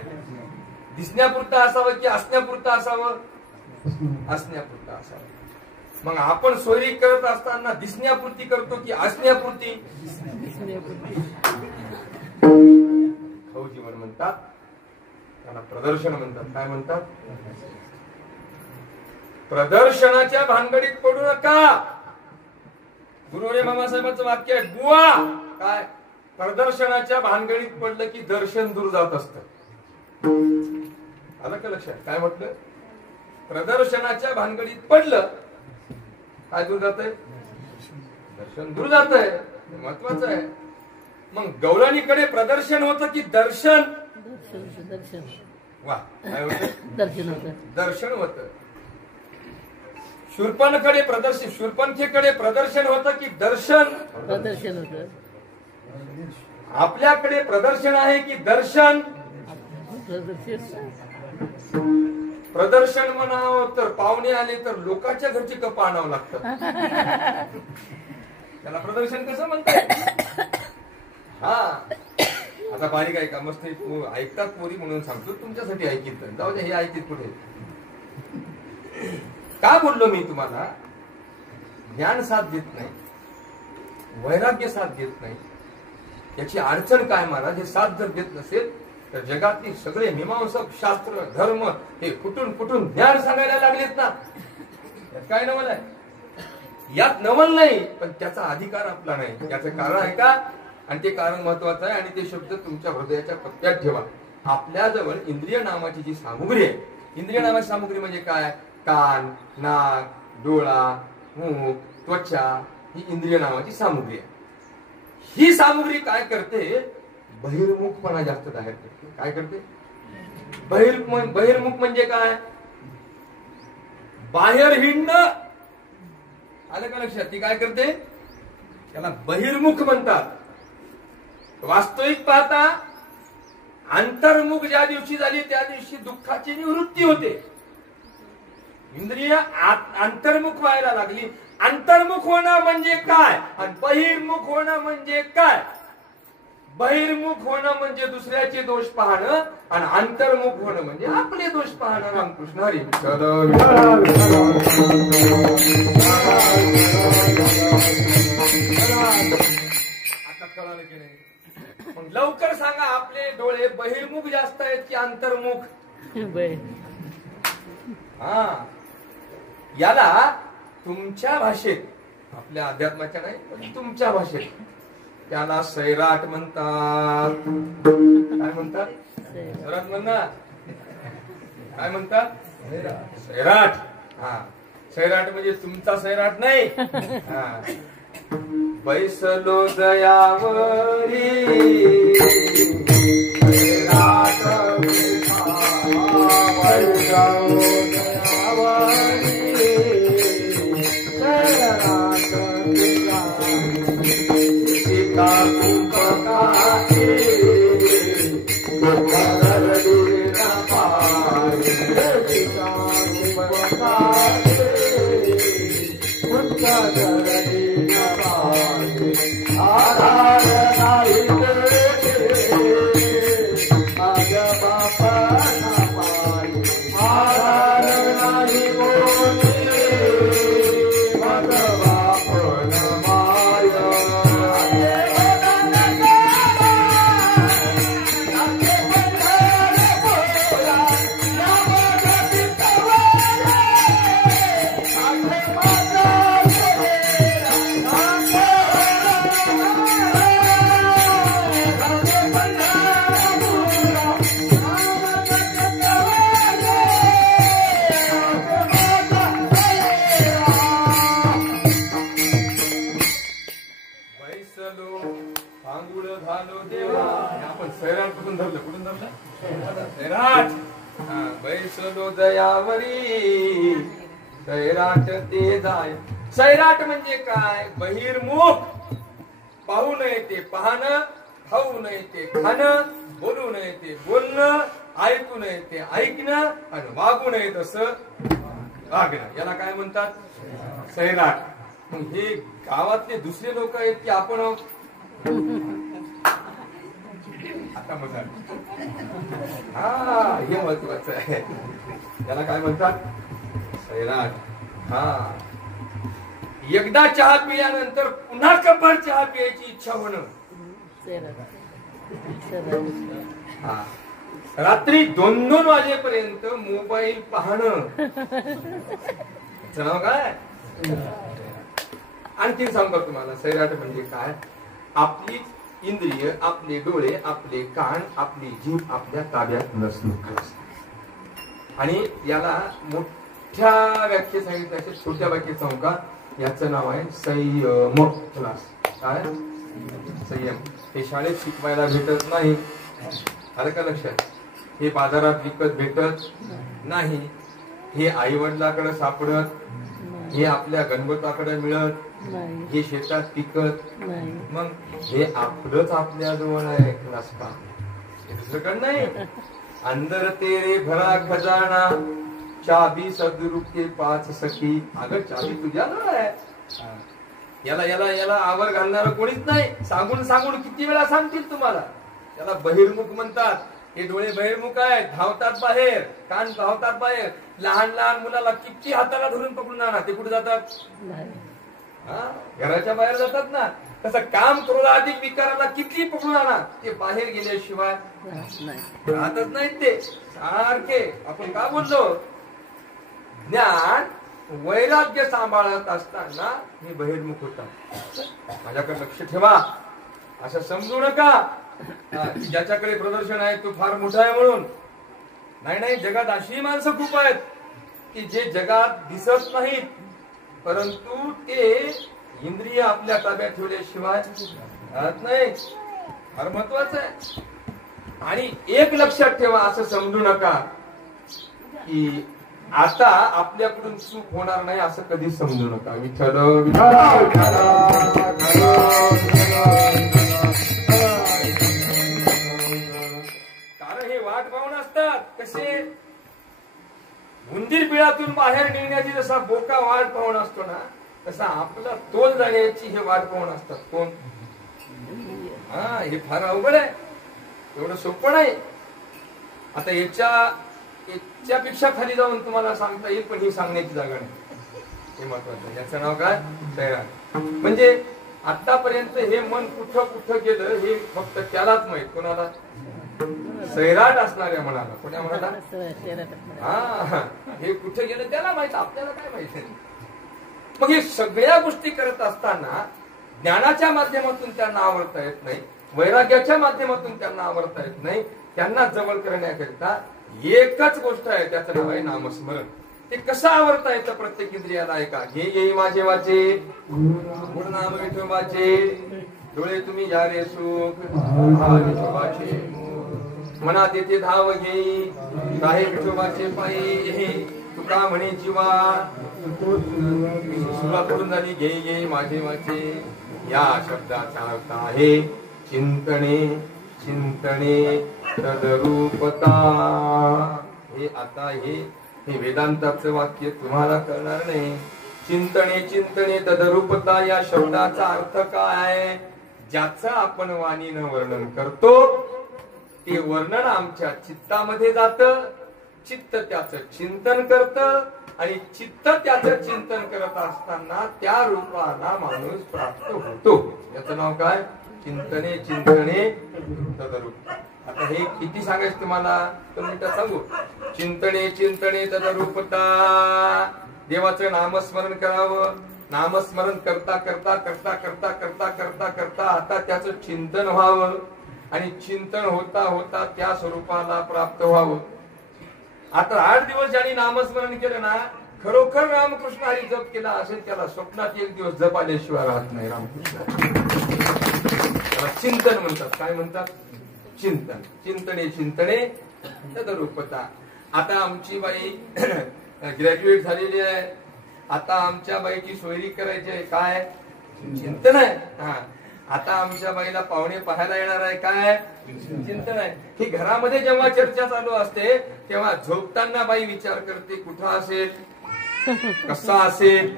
दिसण्यापुरतं असावं की असण्यापुरतं असावं? असण्यापुरतं असावं. मग आपण सोयरी करत असताना दिसण्यापुरती करतो की असण्यापुरती? दिखाऊ जीवन म्हणतात त्याला, प्रदर्शन म्हणतात. काय म्हणतात? प्रदर्शनाच्या भानगडीत पडू नका. गुरुवरे मामासाहेबांचं वाक्य आहे, बुवा काय? प्रदर्शनाच्या भानगडीत पडलं की दर्शन दूर जात असतं. आलं का लक्षात? काय म्हटलं? प्रदर्शनाच्या भानगडीत पडलं काय दूर जात आहे? दर्शन दूर जात आहे. महत्वाचं आहे. मग गौराणीकडे प्रदर्शन होतं की दर्शन? दर्शन. वा, काय होतं? दर्शन होतं. दर्शन होतं. शूर्पणखेकडे प्रदर्शन होतं की दर्शन? प्रदर्शन होतं. आपल्याकडे प्रदर्शन आहे की दर्शन? प्रदर्शन म्हणावं तर पाहुणे आले तर लोकांच्या घरची कप आणावं लागतं. त्याला प्रदर्शन कसं म्हणतात? हा, आता बारीक ऐका. मस्त ऐकतात पोरी म्हणून सांगतो, तुमच्यासाठी ऐकित. जाऊ दे, हे ऐकित कुठे. का बोललो मी तुम्हाला? ज्ञान साथ देत नाही, वैराग्य साथ देत नाही. याची अडचण काय महाराज? हे साथ जर देत नसेल तर जगातली सगळे मीमांसक, शास्त्र, धर्म हे कुठून कुठून ज्ञान सांगायला लागलेत ना. यात काय नवल आहे? यात नवल नाही, पण त्याचा अधिकार आपला नाही. याचं कारण आहे का? आणि ते कारण महत्वाचं आहे. आणि ते शब्द तुमच्या हृदयाच्या पत्त्यात ठेवा. आपल्याजवळ इंद्रिय नावाची जी सामुग्री आहे, इंद्रिय नावाची सामुग्री म्हणजे काय? कान, नाक, डोळा, मुख, त्वचा, ही इंद्रिय नावाची सामुग्री आहे. ही सामुग्री काय करते? बहिर्मुखपणा जास्त जाहीर करते. काय करते? बहिर्मुख म्हणजे काय? बाहेर हिंडणं. आलं का लक्षात? ती काय करते? त्याला बहिर्मुख म्हणतात. वास्तविक पाहता अंतर्मुख ज्या दिवशी झाली त्या दिवशी दुःखाची निवृत्ती होते. इंद्रिय अंतर्मुख व्हायला लागली. अंतर्मुख होणं म्हणजे काय आणि बहिर्मुख होणं म्हणजे काय? बहिर्मुख होणं म्हणजे दुसऱ्याचे दोष पाहणं आणि अंतर्मुख होणं म्हणजे आपले दोष पाहणं. रामकृष्ण हरी. आता कळालं की नाही? मग लवकर सांगा, आपले डोळे बहिर्मुख जास्त आहेत की अंतर्मुख? हा, याला तुमच्या भाषेत, आपल्या अध्यात्माच्या नाही पण तुमच्या भाषेत त्याला सैराट म्हणतात. काय म्हणतात? सैराट म्हणणार. काय म्हणतात? सैराट. हा, सैराट म्हणजे तुमचा सैराट नाही. हा, बैसलो दयावरी सैराट आंघोळ झालो देवा. आपण सैराट कुठून धरलं? कुठून धरलं? सैराट. बैसलो दयावरी सैराट ते जाय. सैराट म्हणजे काय? बहिर्मुख. पाहू नये ते पाहणं, खाऊ नये ते खाणं, बोलू नये ते बोलणं, ऐकू नये ते ऐकणं आणि वागू नये तसं वागणं. याला काय म्हणतात? सैराट. मग हे गावातले दुसरे लोक आहेत की आपण आहोत? आता बघा, हा हे महत्वाचं आहे. याला काय म्हणतात? सैराट. हा, एकदा चहा पिल्यानंतर पुन्हा कपभर चहा प्यायची इच्छा होणं. हा, रात्री 2-2 वाजेपर्यंत मोबाईल पाहणं. नाव काय? आणखीन सांगतो तुम्हाला सैराट म्हणजे काय. आपली इंद्रिय, आपले डोळे, आपले कान, आपली जीभ आपल्या ताब्यात नसणं. आणि याला मोठ्या व्याख्या सांगितल्या, छोट्या व्याख्या सांगू का? याचं नाव आहे संयम क्लास. काय? संयम. हे शाळेत शिकवायला भेटत नाही. आलं का लक्षात? हे बाजारात विकत भेटत नाही. हे आई वडिलाकडे सापडत, हे आपल्या गणपताकडे मिळत, हे शेतात पिकत. मग हे आपलंच आपल्या जवळ आहे. क्लास का दुसरीकडे नाही. अंदर तेरे भरा खजाना चाबी सदरूप के 5 सखी. अगं चाबी तुझ्याजवळ आहे. याला याला याला आवर घालणार कोणीच नाही. सांगून सांगून किती वेळा सांगतील तुम्हाला. याला बहिर्मुख म्हणतात. हे डोळे बहिर्मुख आहेत, धावतात बाहेर, कान धावतात बाहेर. लहान लहान मुलाला किती हाताला धरून पकडून आणा, ते कुठे जातात? घराच्या बाहेर जातात ना. तसं काम क्रोधाधिक विकाराला किती पकडून आणा, ते बाहेर गेल्याशिवाय राहतच नाहीत. ते सारखे. आपण का बोललो? ज्ञान वैराग्य सांभाळत असताना मी बहिर्मुख होता. माझ्याकडे लक्ष ठेवा. असं समजू नका ज्याच्याकडे प्रदर्शन आहे तो फार मोठा आहे म्हणून. नाही नाही, जगात अशी माणसं खूप आहेत की जे जगात दिसत नाहीत, परंतु ते इंद्रिय आपल्या ताब्यात ठेवल्याशिवाय राहत नाही. फार महत्वाचं आहे. आणि एक लक्षात ठेवा, असं समजू नका की आता आपल्याकडून चूक होणार नाही, असं कधीच समजू नका. विठ्ठल कारण हे वाट पाहून असतात. कसे? उंदीर बिळातून बाहेर निघण्याची जसा बोका वाट पाहून असतो ना, तसा आपला तोल जाण्याची हे वाट पाहून असतात. कोण? हा, हे फार अवघड आहे. एवढं सोपं नाही. आता याच्यापेक्षा खाली जाऊन तुम्हाला सांगता येईल, पण ही सांगण्याची जागा नाही. हे महत्वाचं. याचं नाव काय? सैराट. म्हणजे आतापर्यंत हे मन कुठं कुठं गेलं हे फक्त त्यालाच माहित. कोणाला? सैराट असणाऱ्या मनाला. कोण्या मनाला? हा, हे कुठे गेलं त्याला माहित, आपल्याला काय माहित नाही. मग हे सगळ्या गोष्टी करत असताना ज्ञानाच्या माध्यमातून त्यांना आवडता येत नाही, वैराग्याच्या माध्यमातून त्यांना आवडता येत नाही. त्यांना जवळ करण्याकरिता एकच गोष्ट आहे, त्याचं नाव आहे नामस्मरण. ते कसं आवडता येतं प्रत्येक इंद्रियाला? आहे का? घे येई माझे वाचे गुण नाम विठोबाचे, डोळे तुम्ही या रे सुख विठोबाचे, मनात येते धाव घेई काही विठोबाचे पायी. तुका म्हणे जीवा सुरुवात करून झाली. घे येई माझे वाचे या शब्दाचा अर्थ आहे चिंतने चिंतने तदरूपता. हे आता हे वेदांताचं वाक्य तुम्हाला कळणार नाही. चिंतने चिंतने तदरूपता या शब्दाचा अर्थ काय आहे? ज्याचं आपण वाणीनं वर्णन करतो ते वर्णन आमच्या चित्तामध्ये जातं, चित्त त्याचं चिंतन करतं आणि चित्त त्याचं चिंतन करत असताना त्या रूपाला माणूस प्राप्त होतो. याचं नाव काय? चिंतने चिंतने तदरूप. आता हे किती सांगायचं तुम्हाला? 2 मिनिटं सांगू. चिंतने चिंतने तदरूपता. देवाचं नामस्मरण करावं. नामस्मरण करता करता करता करता करता करता करता आता त्याचं चिंतन व्हावं आणि चिंतन होता होता त्या स्वरूपाला प्राप्त व्हावं. आता 8 दिवस ज्यांनी नामस्मरण केलं ना, खरोखर रामकृष्ण हरी जप केला असेल त्याला स्वप्नात एक दिवस जप आल्याशिवाय राहत नाही. रामकृष्ण चिंतन म्हणतात. काय म्हणतात? चिंतन. चिंतने चिंतने तदरूपता. आता आमची बाई ग्रॅज्युएट झालेली आहे. आता आमच्या बाईची सोयरी करायची आहे. काय? चिंतन आहे. हा, आता आमच्या बाईला पाहुणे पाहायला येणार आहे. काय? चिंतन आहे. ही घरामध्ये जेव्हा चर्चा चालू असते तेव्हा झोपताना बाई विचार करते, कुठं असेल, कसा असेल,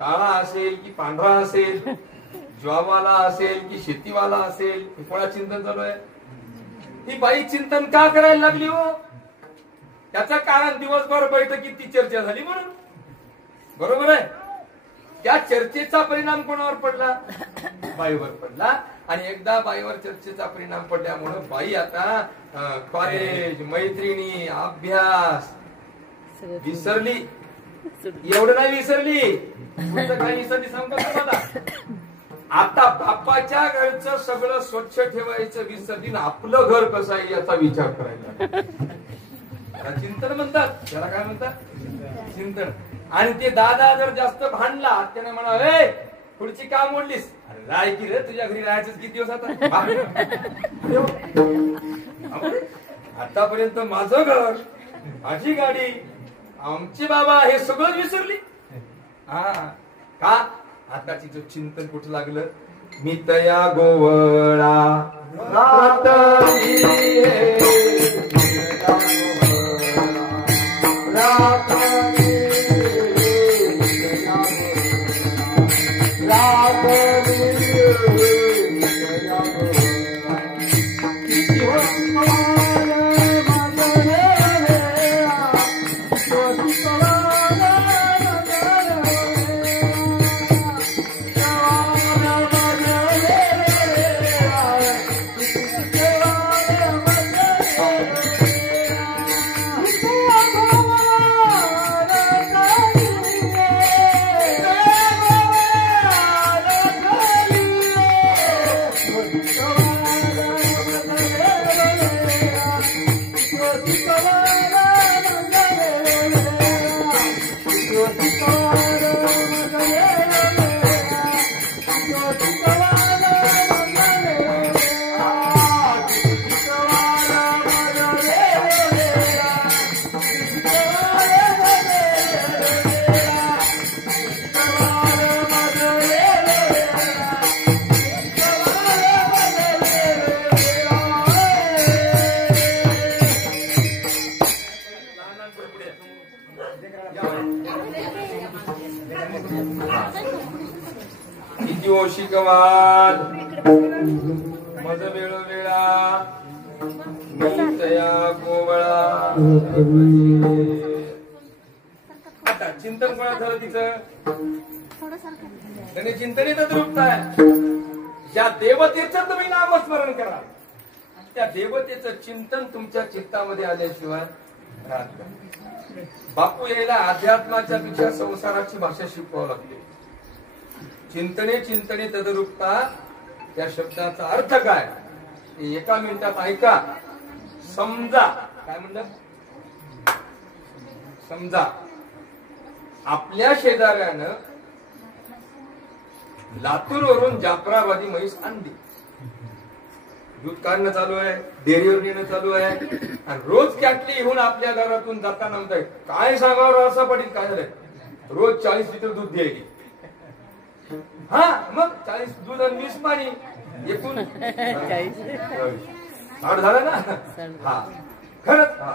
काळा असेल की पांढरा असेल, जॉबवाला असेल की शेतीवाला असेल, हे कोणा चिंतन चालू आहे? ही बाई चिंतन का करायला लागली हो? त्याचं कारण दिवसभर बैठकीत ती चर्चा झाली म्हणून. बरोबर आहे. त्या चर्चेचा परिणाम कोणावर पडला? बाईवर पडला. आणि एकदा बाईवर चर्चेचा परिणाम पडल्यामुळे बाई आता कॉलेज, मैत्रिणी, अभ्यास विसरली. एवढं नाही विसरली, पुढचं काय विसरली सांगतो तुम्हाला. आता बापाच्या घरचं सगळं स्वच्छ ठेवायचं विसरली, आपलं घर कसं आहे याचा विचार करायचा. त्याला चिंतन म्हणतात. त्याला काय म्हणतात? चिंतन. आणि ते दादा जर जास्त भांडला त्याने म्हणा, पुढची का मोडलीस? अरे राय की रे, तुझ्या घरी राहायचं किती दिवस आता? आतापर्यंत माझं घर, माझी गाडी, आमची बाबा, हे सगळं विसरली. हा का? आताची जो चिंतन कुठं लागलं? मी तया गोवळा शिकवाल मज वेळोवेळा मी तया गोवळा. आता चिंतन कोणा झालं तिचं? त्याने चिंतन येतात रूपताय. ज्या देवतेचं तुम्ही नामस्मरण करा, त्या देवतेचं चिंतन तुमच्या चित्तामध्ये आल्याशिवाय राहत नाही. बापू यायला अध्यात्माच्या पेक्षा संसाराची भाषा शिकवावं लागते. चिंतने चिंतने तदरूपता या शब्दाचा अर्थ काय? एका मिनिटात ऐका. समजा. काय म्हणलं? समजा आपल्या शेजाऱ्यानं लातूरवरून जाफराबादी म्हैस आणली. दूध काढणं चालू आहे, डेअरीवर नेणं चालू आहे, आणि रोज कॅटली घेऊन आपल्या घरातून जाताना म्हणताय, काय सांगावं असं पडेल. काय झालंय? रोज 40 लिटर दूध द्यायची. हा, मग 40 दूध आणि 20 पाणी, एकूण 60 झालं ना. हा, खरंच. हा,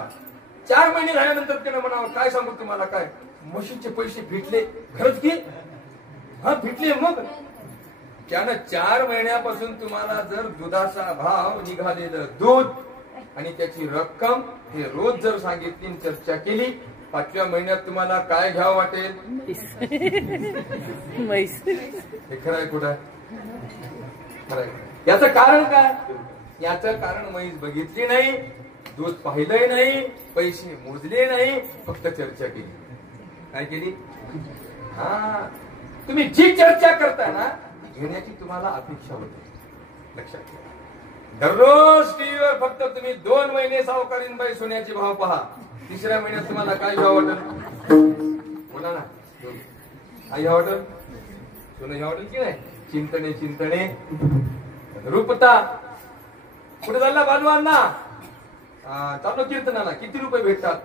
4 महिने झाल्यानंतर त्यानं म्हणावं, काय सांगू तुम्हाला, काय म्हशीचे पैसे फिटले. खरंच की? हा, फिटले. मग त्यानं 4 महिन्यापासून तुम्हाला जर दुधाचा भाव, निघालेलं दूध आणि त्याची रक्कम हे रोज जर सांगितली, चर्चा केली, 5व्या महिन्यात तुम्हाला काय घ्यावं वाटेल? म्हैस. हे खरं आहे कुठं? खरंय. याचं कारण काय? याचं कारण म्हैस बघितली नाही, दूध पाहिलंय नाही, पैसे मोजले नाही, फक्त चर्चा केली. काय केली? हा, तुम्ही जी चर्चा करता ना, घेण्याची तुम्हाला अपेक्षा होते. लक्षात ठेवा. दररोज टीव्हीवर फक्त तुम्ही 2 महिने सावकारीनबाई सोन्याचे भाव पहा. 3ऱ्या महिन्यात तुम्हाला काय घ्यावं वाटेल? बोला ना. काय घ्यावं वाटेल? सोनं घ्यावं वाटेल की नाही? चिंतने चिंतने रूपता कुठे चालला बालू अण्णा? चाललो कीर्तनाला. किती रुपये भेटतात?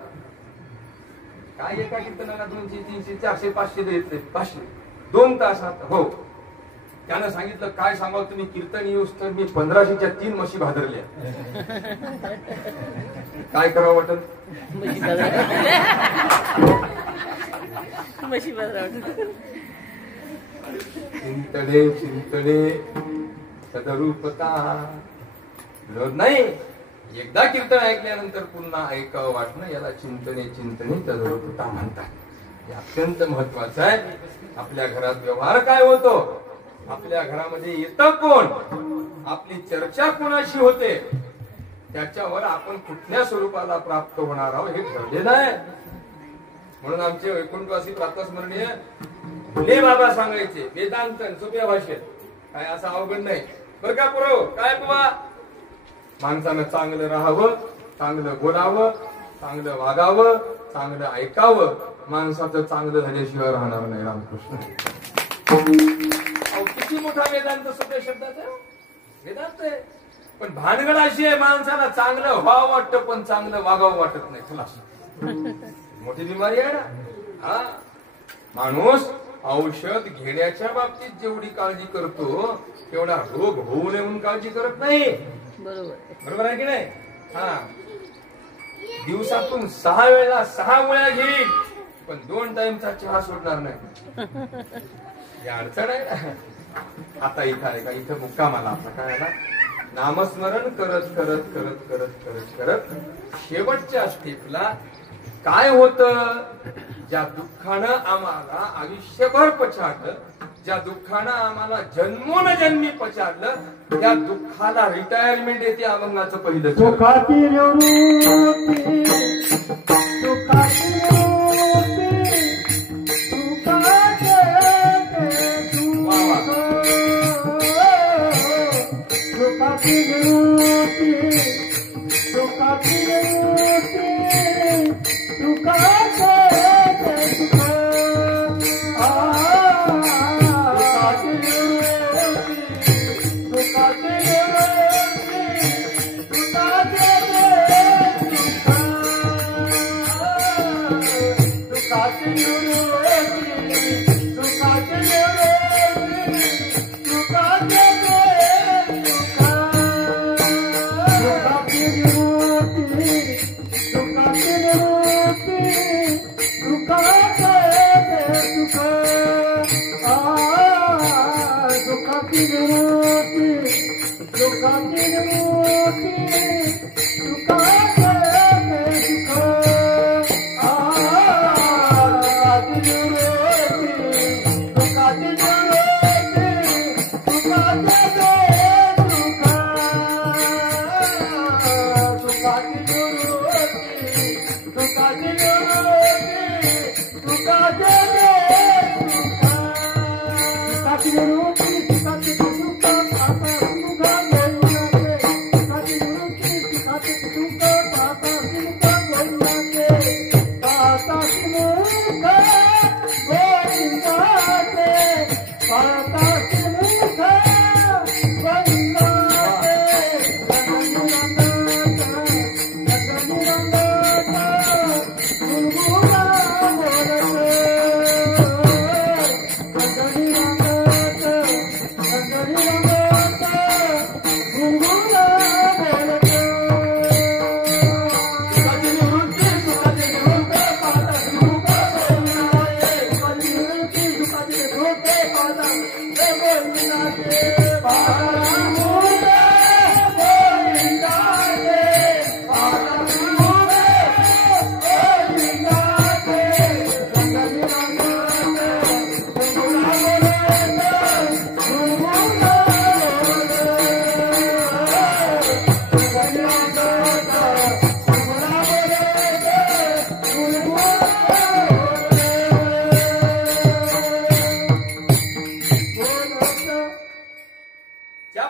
काय एका कीर्तनाला 200 300 400 500 देत 500 2 तासात. हो, त्यानं सांगितलं काय सांगाल तुम्ही कीर्तन येऊस तर मी 1500च्या 3 म्हशी भादरल्या. काय करावं वाटत? म्हशी बाजार म्हशी बाजार चिंतणे चिंतणे सदरूपता. विरोध नाही. एकदा कीर्तन ऐकल्यानंतर पुन्हा ऐकावं वाटणं याला चिंतने चिंतने तदरूपता म्हणतात. हे अत्यंत महत्वाचं आहे. आपल्या घरात व्यवहार काय होतो, आपल्या घरामध्ये येतं कोण, आपली चर्चा कोणाशी होते, त्याच्यावर आपण कुठल्या स्वरूपाला प्राप्त होणार आहोत हे ठरलेलं आहे. म्हणून आमचे वैकुंठवासी प्रातस्मरणीय फुले बाबा सांगायचे वेदांतन सोप्या भाषेत, काय असं अवघड नाही बरं का पुरव. काय बाबा, माणसानं चांगलं राहावं, चांगलं बोलावं, चांगलं वागावं, चांगलं ऐकावं. माणसाचं चांगलं झाल्याशिवाय राहणार नाही. रामकृष्ण. किती मोठा वेदांत सोप्या शब्दात आहे, वेदांत आहे. पण भानगड अशी आहे, माणसाला चांगलं व्हावं वाटतं पण चांगलं वागावं वाटत नाही. तुला मोठी बिमारी आहे ना. हा, माणूस औषध घेण्याच्या बाबतीत जेवढी काळजी करतो तेवढा रोग होऊ नये म्हणून काळजी करत नाही. बरोबर आहे की नाही? हा, दिवसातून 6 वेळा 6 गोळ्या घेईल पण 2 टाइमचा चहा सोडणार नाही. ही अडचण आहे ना. आता इथं आहे का, इथं मुक्कामाला आपला काय आला, नामस्मरण करत करत करत करत करत करत शेवटच्या स्टेपला काय होतं, ज्या दुःखानं आम्हाला आयुष्यभर पछाडलं, ज्या दुःखानं आम्हाला जन्मोनजन्मी पछाडलं, त्या दुःखाला रिटायरमेंट येते अभंगाचं पहिलं.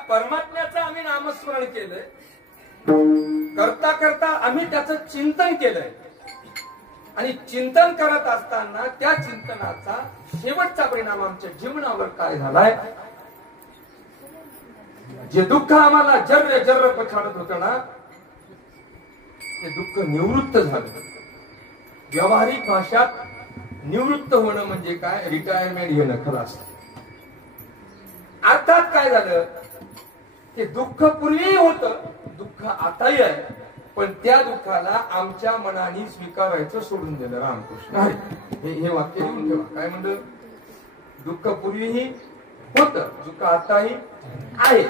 परमात्म्याचं आम्ही नामस्मरण केलंय, करता करता आम्ही त्याचं चिंतन केलंय आणि चिंतन करत असताना त्या चिंतनाचा शेवटचा परिणाम आमच्या जीवनावर काय झालाय जे दुःख आम्हाला जर्र जर्र पछाडत होतं ना, ते दुःख निवृत्त झालं. व्यावहारिक भाषात निवृत्त होणं म्हणजे काय? रिटायरमेंट घेणं, खलास. अर्थात काय झालं, ते दुःख पूर्वी होतं, दुःख आताही आहे, पण त्या दुःखाला आमच्या मनाने स्वीकारायचं सोडून दिलं. रामकृष्ण हे वाक्य लिहून ठेवा. काय म्हणलं? दुःख पूर्वीही होतं, दुःख आताही आहे,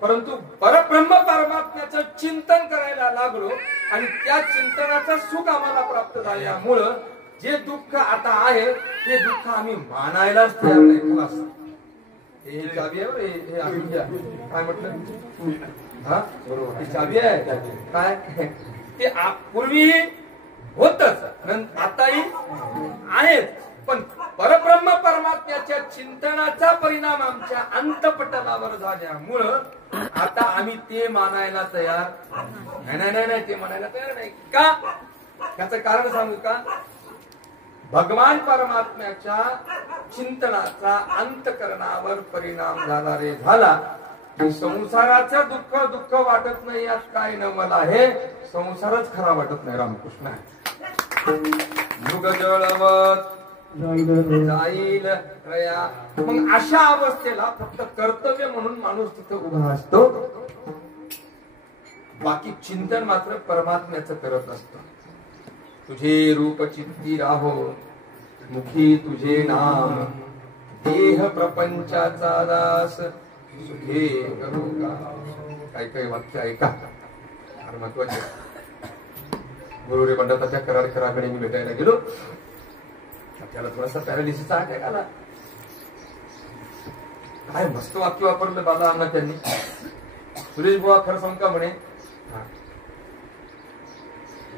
परंतु परब्रह्म परमात्म्याचं चिंतन करायला लागलो आणि त्या चिंतनाचं सुख आम्हाला प्राप्त झाल्यामुळं जे दुःख आता आहे ते दुःख आम्ही मानायलाच तयार नाही. खलास. हे चाबी आहे. हे आठवून घ्या. काय म्हटलं? हा बरोबर, ही चाबी आहे. काय ते पूर्वी होतच, आताही आहेच, पण परब्रह्म परमात्म्याच्या चिंतनाचा परिणाम आमच्या अंतपटलावर झाल्यामुळं आता आम्ही ते मानायला तयार नाही, ते मानायला तयार नाही. का? त्याचं कारण सांगू का? भगवान परमात्म्याच्या चिंतनाचा अंतकरणावर परिणाम झाला रे झाला. संसाराचं दुःख वाटत नाही यात काय न मला, हे संसारच खरा वाटत नाही. रामकृष्ण मृग जळवत जाईल रया. मग अशा अवस्थेला फक्त कर्तव्य म्हणून माणूस तिथं उभा असतो, बाकी चिंतन मात्र परमात्म्याचं करत असतो. तुझे रूप चित्ती राहो, मुखी तुझे नाम, देह प्रपंचाचा दास, सुखे करू का. काही वाक्य ऐका, फार महत्वाचे. गुरुरे पंडिताच्या कराडकराकडे मी भेटायला गेलो. त्याला थोडासा पॅरालिसिसचा अटॅक आला. काय मस्त वाक्य वापरलं बाबा अण्णा त्यांनी. सुरेश बुवा खरं सांगू का म्हणे,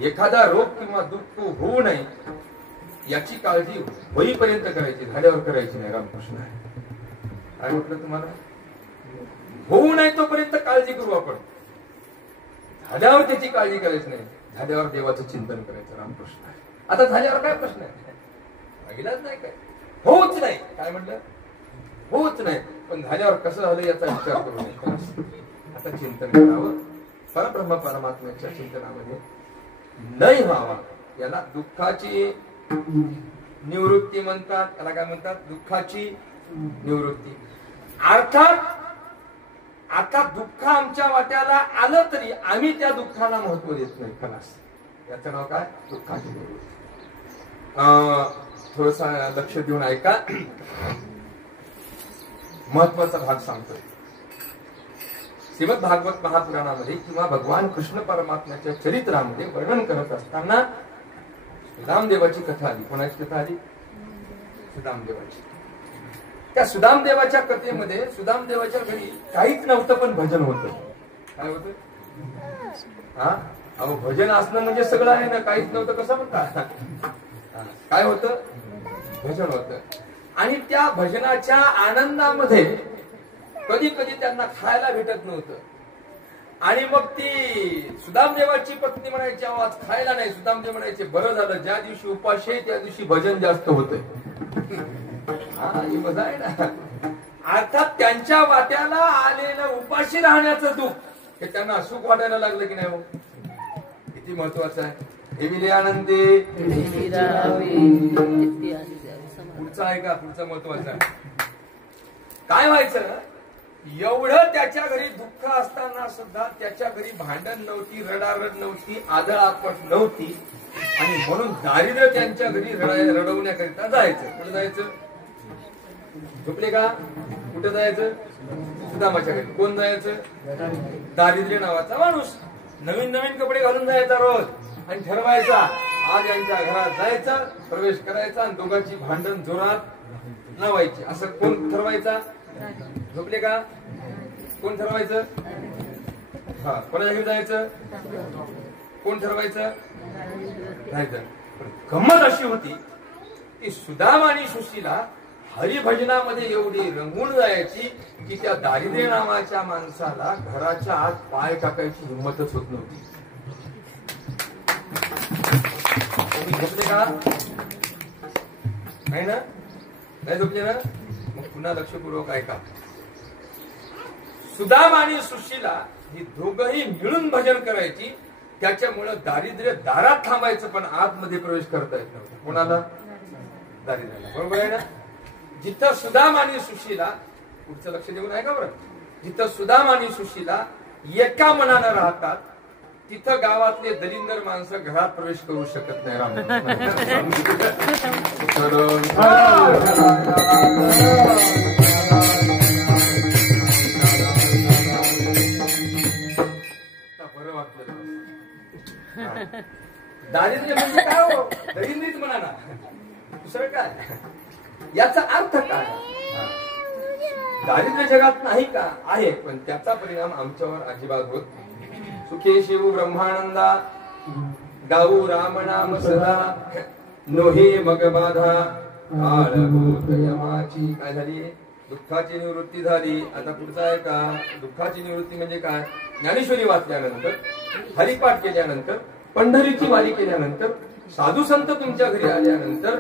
एखादा रोग किंवा दुःख होऊ नये याची काळजी होईपर्यंत करायची, झाल्यावर करायची नाही. रामकृष्ण काय म्हटलं तुम्हाला? होऊ नये तोपर्यंत काळजी करू आपण, झाल्यावर त्याची काळजी करायची नाही, झाल्यावर देवाचं चिंतन करायचं. रामकृष्ण आता झाल्यावर काय प्रश्न आहे? इलाज नाही काय, होऊच नाही. काय म्हटलं? होऊच नाही, पण झाल्यावर कसं झालं याचा विचार करू नये. आता चिंतन करावं, परब्रह्म परमात्म्याच्या चिंतनामध्ये नाही व्हावा. याला दुःखाची निवृत्ती म्हणतात. त्याला काय म्हणतात? दुःखाची निवृत्ती. अर्थात आता दुःख आमच्या वाट्याला आलं तरी आम्ही त्या दुःखाला महत्व देत नाही. खलास. याचं नाव काय? दुःखाची निवृत्ती. थोडस लक्ष देऊन ऐका, महत्वाचा भाग सांगतोय. श्रीमद भागवत महापुराणामध्ये किंवा भगवान कृष्ण परमात्म्याच्या चरित्रामध्ये वर्णन करत असताना सुदामदेवाची कथा आली. कोणाची कथा आली? सुदामदेवाची. त्या सुदामदेवाच्या कथेमध्ये सुदामदेवाच्या घरी काहीच नव्हतं, पण भजन होतं. काय होतं? हा अहो, भजन असणं म्हणजे सगळं आहे ना. काहीच नव्हतं कसं म्हणता? काय होतं? भजन होतं. आणि त्या भजनाच्या आनंदामध्ये कधी कधी त्यांना खायला भेटत नव्हतं. आणि मग ती सुदामदेवाची पत्नी म्हणायची, आवाज खायला नाही. सुदामदेव म्हणायचे, बरं झालं, ज्या दिवशी उपाशी आहे त्या दिवशी भजन जास्त होतंय. हा ही मजा आहे ना. अर्थात त्यांच्या वाट्याला आलेलं उपाशी राहण्याचं दुःख हे त्यांना सुख वाटायला लागलं की नाही? किती महत्वाचं आहे. हे विले आनंदे पुढचं आहे का? पुढचं महत्वाचं आहे. काय व्हायचं? एवढं त्याच्या घरी दुःख असताना सुद्धा त्याच्या घरी भांडण नव्हती, रडारड नव्हती, आदळआपट नव्हती. आणि म्हणून दारिद्र्य त्यांच्या घरी रडवण्याकरिता जायचं. कुठं जायचं? झोपले का? कुठं जायचं? सुदामाच्या घरी. कोण जायचं? दारिद्र्य नावाचा माणूस. नवीन नवीन कपडे घालून जायचा रोज आणि ठरवायचा आज यांच्या घरात जायचं, प्रवेश करायचा आणि दोघांची भांडण जोरात लावायची. असं कोण ठरवायचा? झोपले का? कोण ठरवायचं? हा, कोणाच्या घरी जायचं? कोण ठरवायचं? जायचं. पण गंमत अशी होती की सुदाम आणि सुशीला हरिभजनामध्ये एवढी रंगून जायची की त्या दारिद्र्य नावाच्या माणसाला घराच्या आत पाय टाकायची हिंमतच होत नव्हती. झोपले का? नाही ना? नाही झोपले ना? मग पुन्हा लक्षपूर्वक ऐका. सुदाम आणि सुशीला ही दोघंही मिळून भजन करायची. त्याच्यामुळं दारिद्र्य दारात थांबायचं पण आतमध्ये प्रवेश करता येत नव्हता. कोणाला? दारिद्र्याला. बरोबर आहे ना? जिथं सुदाम आणि सुशीला, पुढचं लक्ष देऊन आहे का बरं, जिथं सुदाम आणि सुशीला एका मनानं राहतात तिथं गावातले दलिंदर माणसं घरात प्रवेश करू शकत नाही. बरं वाटलं. दारिद्र्य म्हणजे काय हो? दलिंद्रीच म्हणा ना, दुसरं काय? याचा अर्थ काय? दारिद्र्य जगात नाही का? आहे, पण त्याचा परिणाम आमच्यावर अजिबात होत. सुखे शिव ब्रह्मानंदा, गाऊ राम नाम सदा, नोहे मग बाधा, काळभूत यमाची. काय झाली? दुःखाची निवृत्ती झाली. आता पुढचा आहे का? दुःखाची निवृत्ती म्हणजे काय? ज्ञानेश्वरी वाचल्यानंतर, हरिपाठ केल्यानंतर, पंढरीची वारी केल्यानंतर, साधू संत तुमच्या घरी आल्यानंतर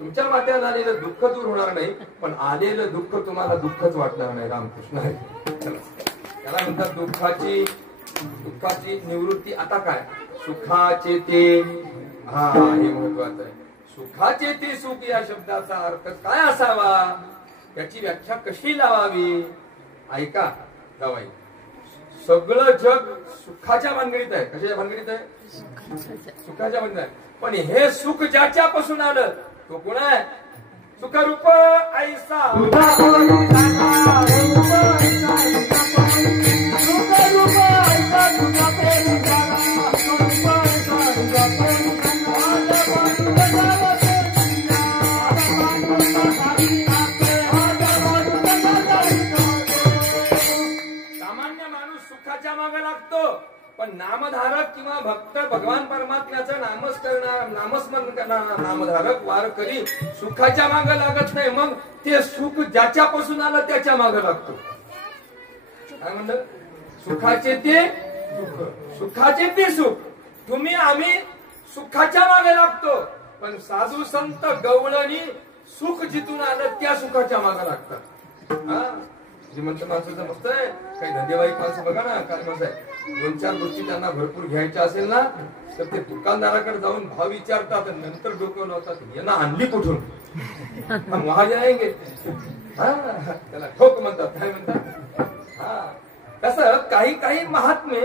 तुमच्या माथ्याला आलेलं दुःख दूर होणार नाही, पण आलेलं दुःख तुम्हाला दुःखच वाटणार नाही. रामकृष्ण आहे. त्याला म्हणतात दुःखाची निवृत्ती. आता काय? सुखाचे ते, हा हे महत्वाचं आहे. सुखाचे ते सुख या शब्दाचा अर्थ काय असावा, याची व्याख्या कशी लावावी? ऐका जावाई, सगळं जग सुखाच्या भानगडीत आहे. कशाच्या भानगडीत आहे? सुखाच्या भानगडीत आहे. पण हे सुख ज्याच्यापासून आलं तो कोण आहे? सुखरूप ऐसा सामान्य माणूस सुखाच्या मागे लागतो, पण नामधारक किंवा भक्त भगवान परमात्म्याचं नामस्मरण करणारा नामधारक वारकरी सुखाच्या मागे लागत नाही. मग ते सुख ज्याच्यापासून आलं त्याच्या मागे लागतो. काय म्हणलं? सुखाचे ते सुख, सुखाचे ते सुख. तुम्ही आम्ही सुखाच्या मागे लागतो, पण साधू संत गवळणी सुख जिथून आलं त्या सुखाच्या मागे लागतात. हा, श्रीमंत माणसाचं मस्त आहे. काही धंदेवाईक माणसं बघा ना, काय मस्त आहे. 2-4 गोष्टी त्यांना भरपूर घ्यायच्या असेल ना, तर ते दुकानदाराकडे जाऊन भाव विचारतात, नंतर डोकं लावतात, यांना आणली कुठून? वहा जाएंगे. हा, त्याला ठोक म्हणतात. काय म्हणतात? हा, तसं काही काही महात्मे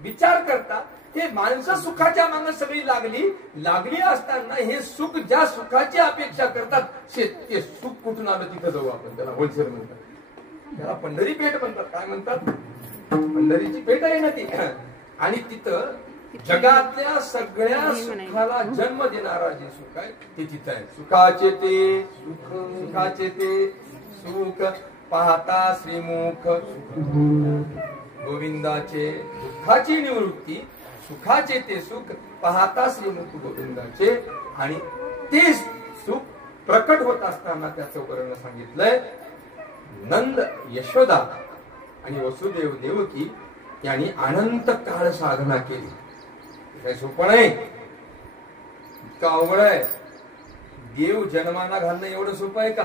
विचार करतात. ते माणसं सुखाच्या मागे सगळी लागली असताना हे सुख, ज्या सुखाची अपेक्षा करतात ते सुख कुठून आलं तिथं जाऊ आपण. त्याला होलसेल म्हणतात. त्याला पंढरी पेठ म्हणतात. काय म्हणतात? पंढरीची पेठ आहे ना ती. आणि तिथं जगातल्या सगळ्या सुखाला जन्म देणारा जे सुख आहे ते तिथं आहे. सुखाचे ते सुख, सुखाचे ते सुख पाहता श्रीमुख गोविंदाचे. दुःखाची निवृत्ती, सुखाचे ते सुख पाहता श्रीमुख गोविंदाचे. आणि ते सुख प्रकट होत असताना त्याचं वर्णन सांगितलंय. नंद, यशोदा आणि वसुदेव देवकी यांनी अनंत काळ साधना केली. काय सोपं नाही, इतकं अवघड आहे. देव जन्माला घालणं एवढं सोपं आहे का?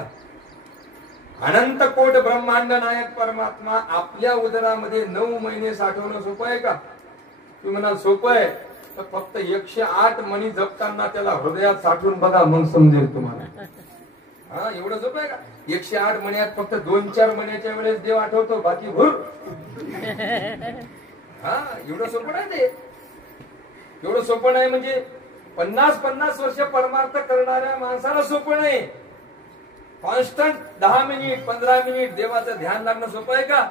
अनंत कोट ब्रह्मांड नायक परमात्मा आपल्या उदरामध्ये 9 महिने साठवणं सोपं आहे का? तुम्ही म्हणाल सोपं आहे, तर फक्त 108 मणी जपताना त्याला हृदयात साठवून बघा, मग समजेल तुम्हाला. हा, एवढं सोपं आहे का? 108 महिन्यात फक्त 2-4 महिन्याच्या वेळेस देव आठवतो, बाकी भूर. हा, एवढं सोपं नाही ते. एवढं सोपं नाही म्हणजे 50-50 वर्ष परमार्थ करणाऱ्या माणसाला सोपं नाही. कॉन्स्टंट 10 मिनिट 15 मिनिट देवाचं ध्यान लागणं सोपं आहे का?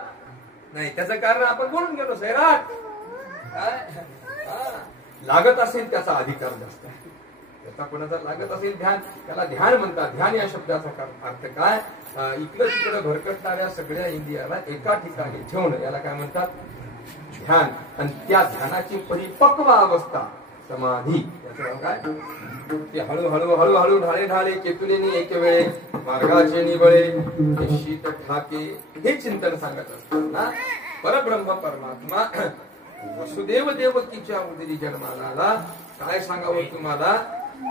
नाही. त्याचं कारण आपण बोलून गेलो सैराट. लागत असेल त्याचा अधिकार जास्त आहे. त्याचा कोणाचा लागत असेल ध्यान, त्याला ध्यान म्हणतात. ध्यान या शब्दाचा अर्थ काय? इकडं तिकडं भरकटणाऱ्या सगळ्या इंद्रियाला एका ठिकाणी ठेवणं, याला काय म्हणतात? ध्यान. आणि त्या ध्यानाची परिपक्व अवस्था समाधी. याचं नाव काय? ते हळूहळू हळूहळू ढाळे ढाळे केतुलेनी एक वेळे मार्गाचे निबळे शीत ठाके, हे चिंतन सांगत असतात ना. परब्रह्म परमात्मा वसुदेव देवकीच्या उदरी जन्माला आला. काय सांगावं तुम्हाला?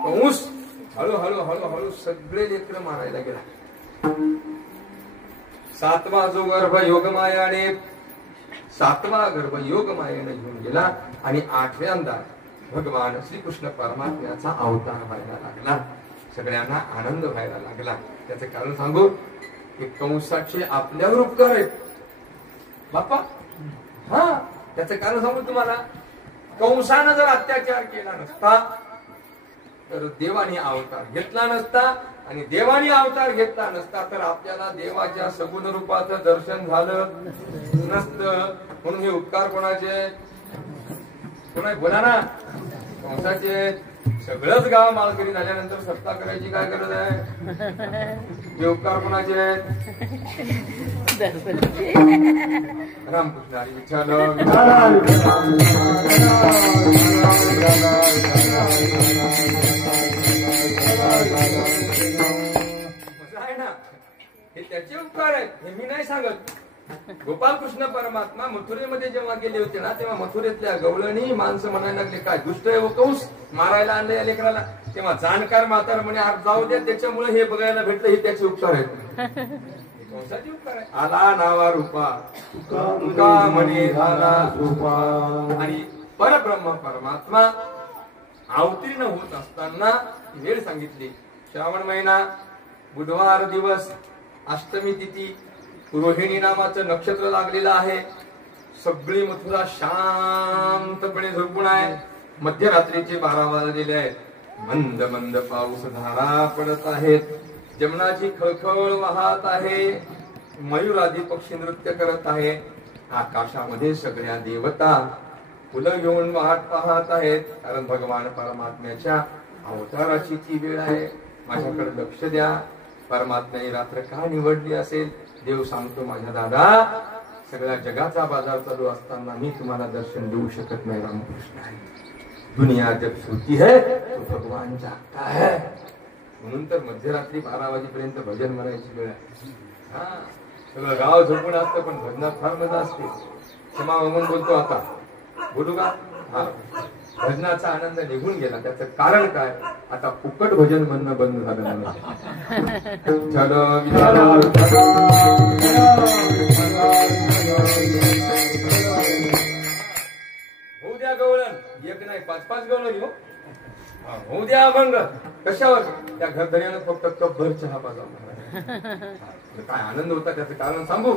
कंस हळूहळू हळूहळू सगळे लेकर मारायला गेला. 7वा जो गर्भ योगमायाने 7वा गर्भ योग मायेने घेऊन गेला आणि 8व्यांदा भगवान श्रीकृष्ण परमात्म्याचा अवतार व्हायला लागला. सगळ्यांना आनंद व्हायला लागला. त्याचं कारण सांगू की कंसाचे आपल्यावर उपकार आहेत बाप्पा. हा, त्याचं कारण सांगू तुम्हाला. कंसानं जर अत्याचार केला नसता तर देवाने अवतार घेतला नसता, आणि देवाने अवतार घेतला नसता तर आपल्याला देवाच्या सगुण रूपाचं दर्शन झालं नसतं. म्हणून हे उपकार कोणाचे? कोणा बोला ना. कंसाचे. सगळंच गाव मालकरी झाल्यानंतर सत्ता करायची काय गरज आहे? हे उपकार कोणाचे आहेत? रामकृष्ण हरी विठ्ठल. आहे ना, हे त्याचे उपकार आहेत, हे मी नाही सांगत. गोपालकृष्ण परमात्मा मथुरेमध्ये जेव्हा गेले होते ना, तेव्हा मथुरेतल्या गवळणी माणसं म्हणायला लागले काय दुष्ट आहे व कंस मारायला आणले या लेकराला. तेव्हा जाणकार म्हातार म्हणे जाऊ द्या, त्याच्यामुळे हे बघायला भेटलं. हे त्याचे उपकार आहेत. कंसाचे उपकार आहे. आला नावा रूपा तुका म्हणे झाला रूपा. आणि परब्रह्म परमात्मा अवतीर्ण होत असताना वेळ सांगितली. श्रावण महिना, बुधवार दिवस, अष्टमी तिथी, रोहिणी नावाचं नक्षत्र लागलेलं आहे. सगळी मथुरा शांतपणे झोपून आहे. मध्यरात्रीचे 12 वाजलेले आहेत. मंद मंद पाऊस धारा पडत आहेत. जमुनाची खळखळ वाहत आहे. मयूरादी पक्षी नृत्य करत आहे. आकाशामध्ये सगळ्या देवता फुलं घेऊन वाट पाहत आहेत. कारण भगवान परमात्म्याच्या अवताराची ती वेळ आहे. माझ्याकडे लक्ष द्या. परमात्म्याने रात्र का निवडली असेल? देव सांगतो माझ्या दादा, सगळ्या जगाचा बाजार चालू असताना मी तुम्हाला दर्शन देऊ शकत नाही. रामकृष्ण आहे. दुनिया जब सोती है तो भगवान जागता है. म्हणून तर मध्यरात्री 12 वाजेपर्यंत भजन म्हणायची वेळ आहे. हा, सगळं गाव झोपून असतं पण भजनात फार मजा असते. क्षमा म्हणून बोलतो आता. बोलू का? हा, भजनाचा आनंद निघून गेला. त्याचं कारण काय? आता फुकट भजन म्हणणं बंद झालं. होऊ द्या गवळण, एक नाही 5-5 गवळण हो. होऊ द्या अभंग. कशावर? त्या घरधड्यानं फक्त कपभर चहा पाजा. काय आनंद होता त्याचं कारण सांगू.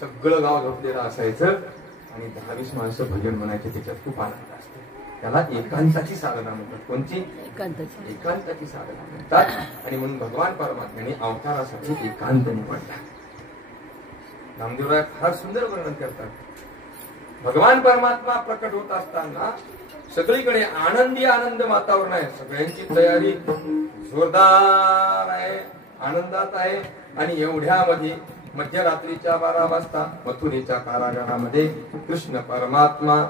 सगळं गाव झोपलेलं असायचं आणि 10-20 माणसं भजन म्हणायचे. त्याच्यात खूप आनंद असतो. त्याला एकांताची साधना म्हणतात. कोणची? एकांताची साधना म्हणतात. आणि म्हणून भगवान परमात्म्याने अवतारासाठी एकांत निवडला. नामदेवराय फार सुंदर वर्णन करतात. भगवान परमात्मा प्रकट होत असताना सगळीकडे आनंदी आनंद वातावरण आहे. सगळ्यांची तयारी जोरदार आहे, आनंदात आहे. आणि एवढ्यामध्ये मध्यरात्रीच्या 12 वाजता मथुरेच्या कारागृहामध्ये कृष्ण परमात्मा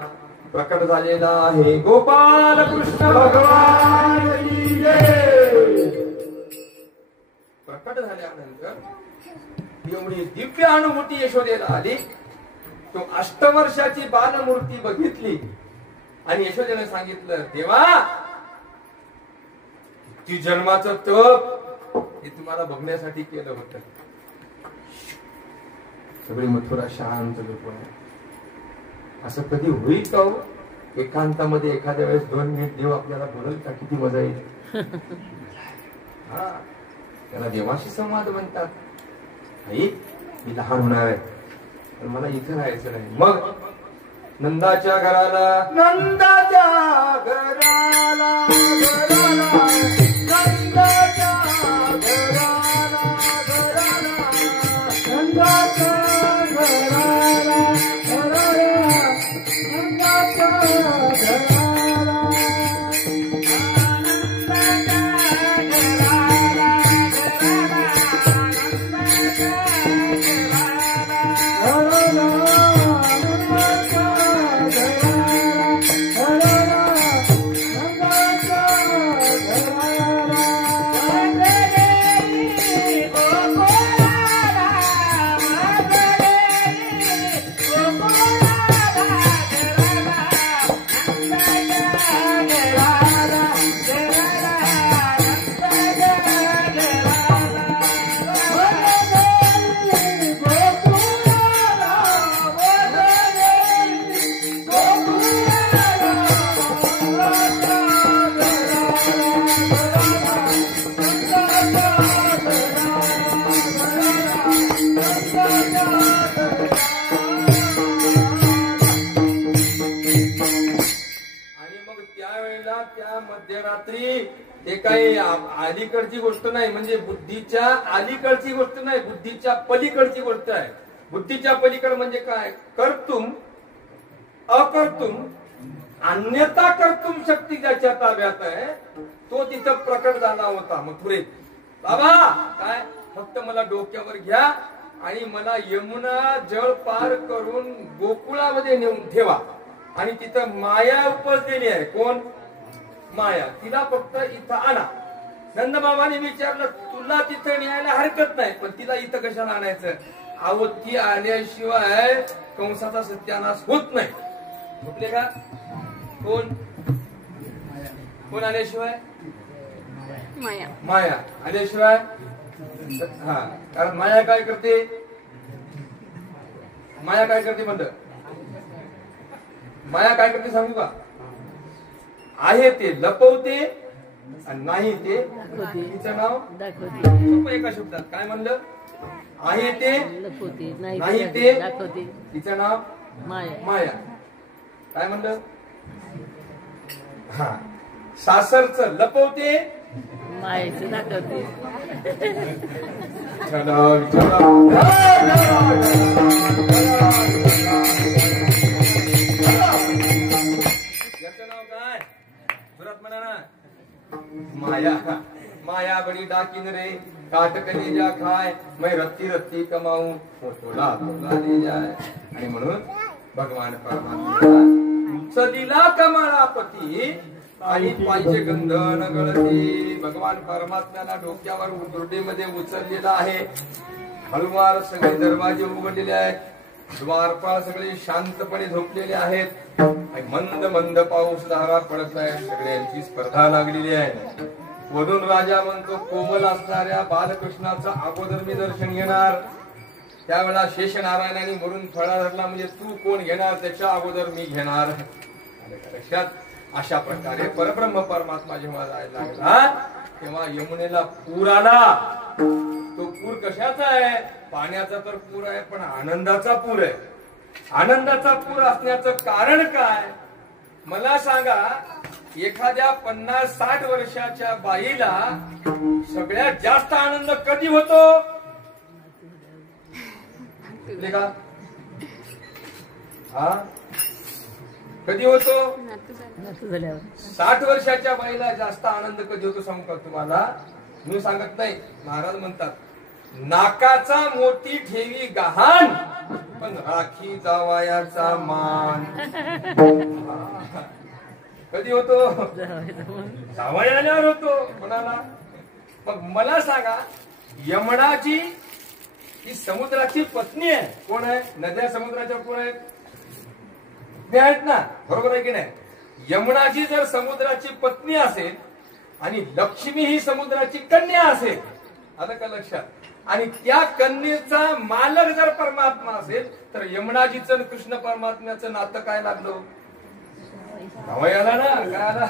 प्रकट झालेला आहे. गोपाल कृष्ण भगवान की जय. प्रकट झाल्यानंतर एवढी दिव्य अनुभूती यशोदेला आली. तो 8 वर्षाची बालमूर्ती बघितली आणि यशोदेने सांगितलं, देवा ती जन्माचं तप हे तुम्हाला बघण्यासाठी केलं होतं. सगळी मथुरा शांत झोपून. असं कधी होईल का हो? एकांतामध्ये एखाद्या वेळेस 2 मिनिट देव आपल्याला बोलल का? किती मजा येईल. हा, त्याला देवाशी संवाद म्हणतात. आई मी लहान होणार आहे पण मला इथे राहायचं नाही. मग नंदाच्या घराला, नंदाच्या घराला, घराला, नंदाच्या घराला, घराला, नंदाच्या घराला, घराला, नंदाच्या घराला. वेळेला त्या मध्यरात्री हे काही अलीकडची गोष्ट नाही, म्हणजे बुद्धीच्या अलीकडची गोष्ट नाही, बुद्धीच्या पलीकडची गोष्ट आहे. बुद्धीच्या पलीकड म्हणजे काय? कर्तुम अकर्तुम अन्यथा कर्तुम शक्ती ज्याच्या ताब्यात आहे तो तिथं प्रकट झाला होता मथुरेत. बाबा काय फक्त मला डोक्यावर घ्या आणि मला यमुना जळ पार करून गोकुळामध्ये नेऊन ठेवा आणि तिथं माया उपजलेली आहे. कोण? माया. तिला फक्त इथं आणा. नंदबाबाने विचारलं तुला तिथं न्यायला हरकत नाही, पण तिला इथं कशाला आणायचं? अहो ती आल्याशिवाय कंसाचा सत्यानाश होत नाही. म्हटले का? कोण? कोण आल्याशिवाय? माया. माया आल्याशिवाय. हा, कारण माया काय करते? माया काय करते म्हणलं? माया काय करते सांगू का? आहे ते लपवते आणि नाही ते तिचं नाव दाखवते. एका शब्दात काय म्हणलं? आहे ते लपवते, नाही ते दाखवते, तिचं नाव माया. माया काय म्हणलं? हा, सासरचं लपवते, मायेचं दाखवते. याचं नाव काय? सुरात म्हणा ना. माया. माया बडी डाकीन रे काटकली जा खाय मै रत्ती रत्ती कमाऊ तोला तोला ले जाय. आणि म्हणून भगवान परमात्मा सदीला कमाळापती आणि पाहिजे गंधन गळती. भगवान परमात्म्याला डोक्यावर दुर्डीमध्ये उचललेला आहे. हळुवार सगळे दरवाजे उघडलेले आहेत. द्वारपाळ सगळे शांतपणे झोपलेले आहेत. मंद मंद पाऊस धारा पडत आहे. सगळ्यांची स्पर्धा लागलेली आहे. वधून राजा म्हणतो कोमल असणाऱ्या बालकृष्णाचं अगोदर मी दर्शन घेणार. त्यावेळेला शेषनारायणाने वरून फळा धरला म्हणजे तू कोण घेणार? त्याच्या अगोदर मी घेणार. लक्षात. अशा प्रकारे परब्रह्म परमात्मा जेव्हा जायला लागला तेव्हा यमुनेला पूर आला. तो पूर कशाचा आहे? पाण्याचा तर पूर आहे, पण आनंदाचा पूर आहे. आनंदाचा पूर असण्याचं कारण काय? मला सांगा, एखाद्या 50-60 वर्षाच्या बाईला सगळ्यात जास्त आनंद कधी होतो? का? हा, कधी होतो? 60 वर्षाच्या बाईला जास्त आनंद कधी होतो सांगू का तुम्हाला? मी सांगत नाही, महाराज म्हणतात नाकाचा मोती ठेवी गहाण पण राखी जावयाचा मान. कधी होतो? जावयाल्यावर होतो. कोणाला? मग मला सांगा, यमनाची ही समुद्राची पत्नी आहे. कोण आहे? नद्या समुद्राच्या कोण आहेत? ते आहेत ना, बरोबर आहे की नाही? यमुनाची जर समुद्राची पत्नी असेल आणि लक्ष्मी ही समुद्राची कन्या असेल, आता का लक्षात? आणि त्या कन्येचा मालक जर परमात्मा असेल तर यमुनाजीचं कृष्ण परमात्म्याचं नातं काय लागलं? जावयाला ना. काय आला?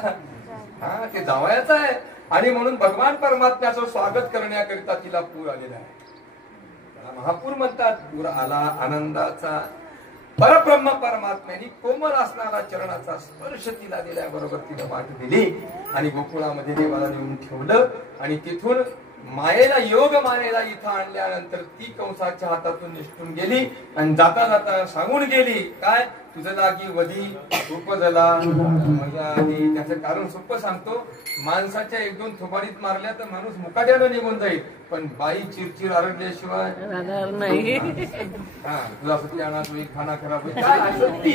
हा, ते जावयाचं आहे. आणि म्हणून भगवान परमात्म्याचं स्वागत करण्याकरिता तिला पूर आलेला आहे. त्याला महापूर म्हणतात. पूर आला आनंदाचा. परब्रह्म परमात्म्याने कोमल असणारा चरणाचा स्पर्श तिला दिल्याबरोबर तिला वाट दिली आणि गोकुळामध्ये देवाला नेऊन ठेवलं. आणि तिथून मायेला योग मायेला इथं आणल्यानंतर ती कंसाच्या हातातून निसटून गेली आणि जाता जाता सांगून गेली काय? तुझं लागी वधी रूप झाला मजा आली. त्याचं कारण सोपं सांगतो. माणसाच्या 1-2 थोबाडीत मारल्या तर माणूस मुकाट्यानं निघून जाईल, पण बाई चिरचिर आरडल्याशिवाय नाही. हा, तुझा सत्यानाश होईल, खाना खराब होईल, काय असं ती.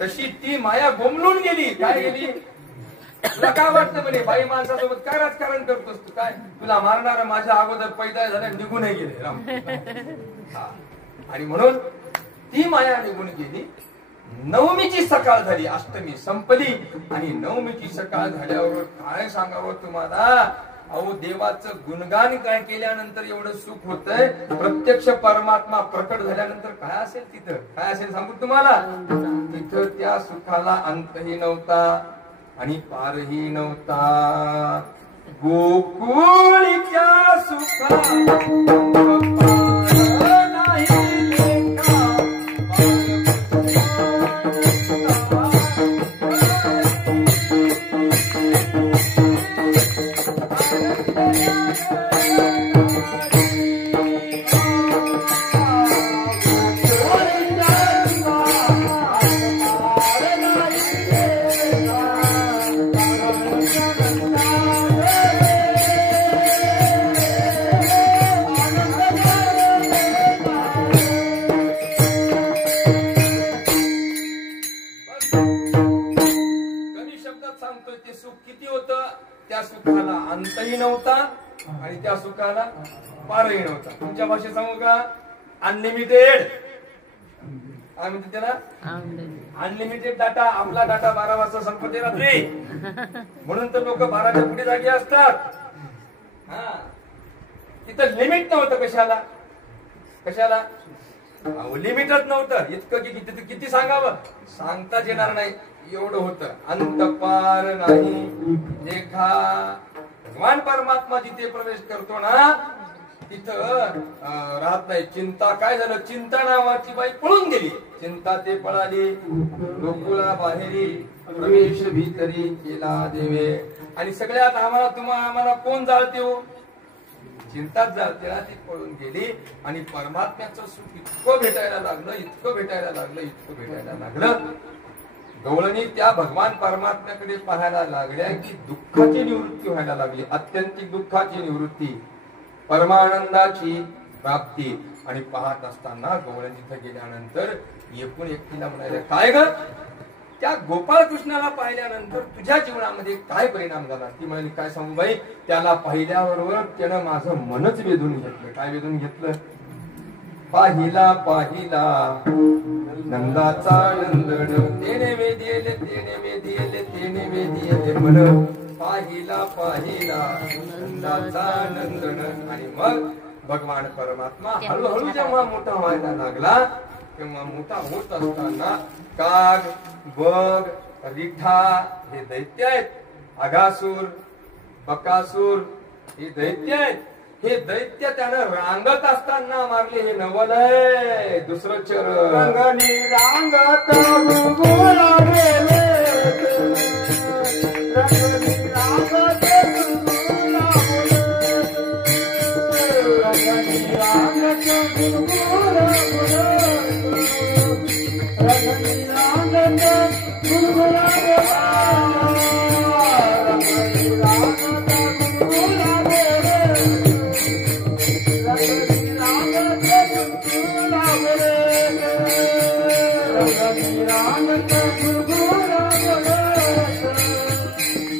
तशी ती माया गोमलून गेली. काय गेली? तुला काय वाटतं म्हणे बाई माणसासोबत काय राजकारण करतोस तू? काय तुला मारणार? माझ्या अगोदर पैदा झाल्या निघूनही गेले राम. आणि म्हणून ती माया निघून गेली. नवमीची सकाळ झाली, अष्टमी संपली आणि नवमीची सकाळ झाल्यावर काय सांगावं तुम्हाला? अहो, देवाचं गुणगान काय केल्यानंतर एवढं सुख होतंय. प्रत्यक्ष परमात्मा प्रकट झाल्यानंतर काय असेल तिथं? काय असेल सांगू तुम्हाला? तिथं त्या सुखाला अंतही नव्हता आणि पारही नव्हता. गोकुळच्या सुखाला नाही सुख किती होतं, त्या सुखाला अंतही नव्हता आणि त्या सुखाला पारही नव्हता. तुमच्या भाषेत सांगू का, अनलिमिटेड. काय म्हणते त्याला, अनलिमिटेड डाटा. आपला डाटा 12 वाजता संपते रात्री, म्हणून तर लोक 12च्या पुढे जागी असतात. हा, तिथं लिमिट नव्हतं. कशाला कशाला लिमिटच नव्हतं. इतकं की किती सांगावं, सांगताच येणार नाही एवढं होतं. अंत पार नाही. देखा भगवान परमात्मा जिथे प्रवेश करतो ना, तिथं राहत नाही चिंता. काय झालं, चिंता नावाची बाई पळून गेली. चिंता ते पळाली गोकुळा बाहेरी, प्रवेश भीतरी केला देवे. आणि सगळ्यात आम्हाला कोण जाळते हो, चिंताच जाळते ना. ती पळून गेली आणि परमात्म्याचं सुख इतकं भेटायला लागलं, इतकं भेटायला लागलं, इतकं भेटायला लागलं. गवळणी त्या भगवान परमात्म्याकडे पाहायला लागल्या की दुःखाची निवृत्ती व्हायला लागली. आत्यंतिक दुःखाची निवृत्ती, परमानंदाची प्राप्ती. आणि पाहत असताना गवळण तिथे गेल्यानंतर एकूण एकटीला म्हणाले, काय ग, त्या गोपाळ कृष्णाला पाहिल्यानंतर तुझ्या जीवनामध्ये काय परिणाम झाला. ती म्हणाली, काय सांगू बाई, त्याला पाहिल्याबरोबर त्यानं माझं मनच वेधून घेतलं. काय वेधून घेतलं, पाहिला पाहिला नंदाचा नंदन, तेने वेधेले तेने वेधेले तेने वेधेले मन. पाहिला पाहिला नंदाचा नंदन. आणि मग भगवान परमात्मा हळूहळू जेव्हा मोठा व्हायला लागला, तेव्हा मोठा होत असताना काग, बग, रिठा हे दैत्य आहेत. अघासूर, बकासूर हे दैत्य आहेत. हे दैत्य त्यानं रांगत असताना मारले. हे नवल आहे. दुसरं चरण रंगणी रांगत गुळगुळा गेले, रंगणी रांगत गुळगुळा गेले, रंगणी रांगत गुळगुळा गेले, रंगणी रांगत गुळगुळा गेले,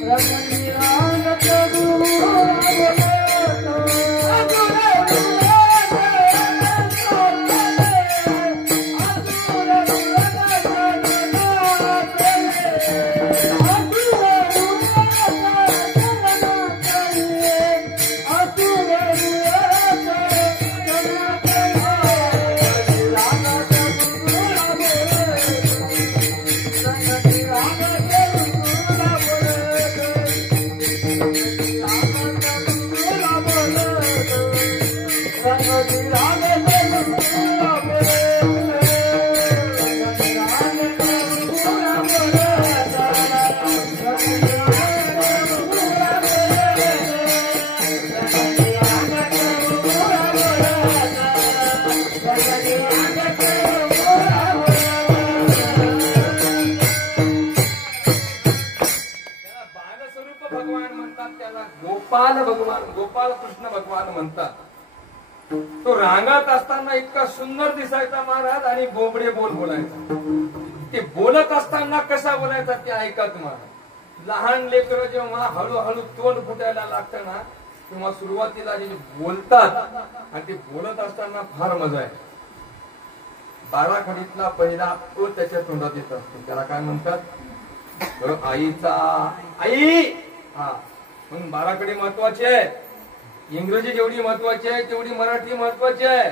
रंगणी रांगत गुळगुळा गेले. गोपाल भगवान, गोपाल कृष्ण भगवान म्हणतात. तो रांगत असताना इतका सुंदर दिसायचा महाराज आणि बोबडे बोल बोलायचा. ते बोलत असताना कसा बोलायचा ते ऐका तुम्हाला. लहान लेकर जेव्हा हळूहळू तोंड फुटायला लागतं ना, तेव्हा सुरुवातीला जे बोलतात आणि ते बोलत असताना फार मजा आहे. बाराखडीतला पहिला तो त्याच्या तोंडात येत असतो. त्याला काय म्हणतात, आईचा आई. हा, म्हणून बाराखडी महत्वाची आहे. इंग्रजी जेवढी महत्वाची आहे तेवढी मराठी महत्वाची आहे.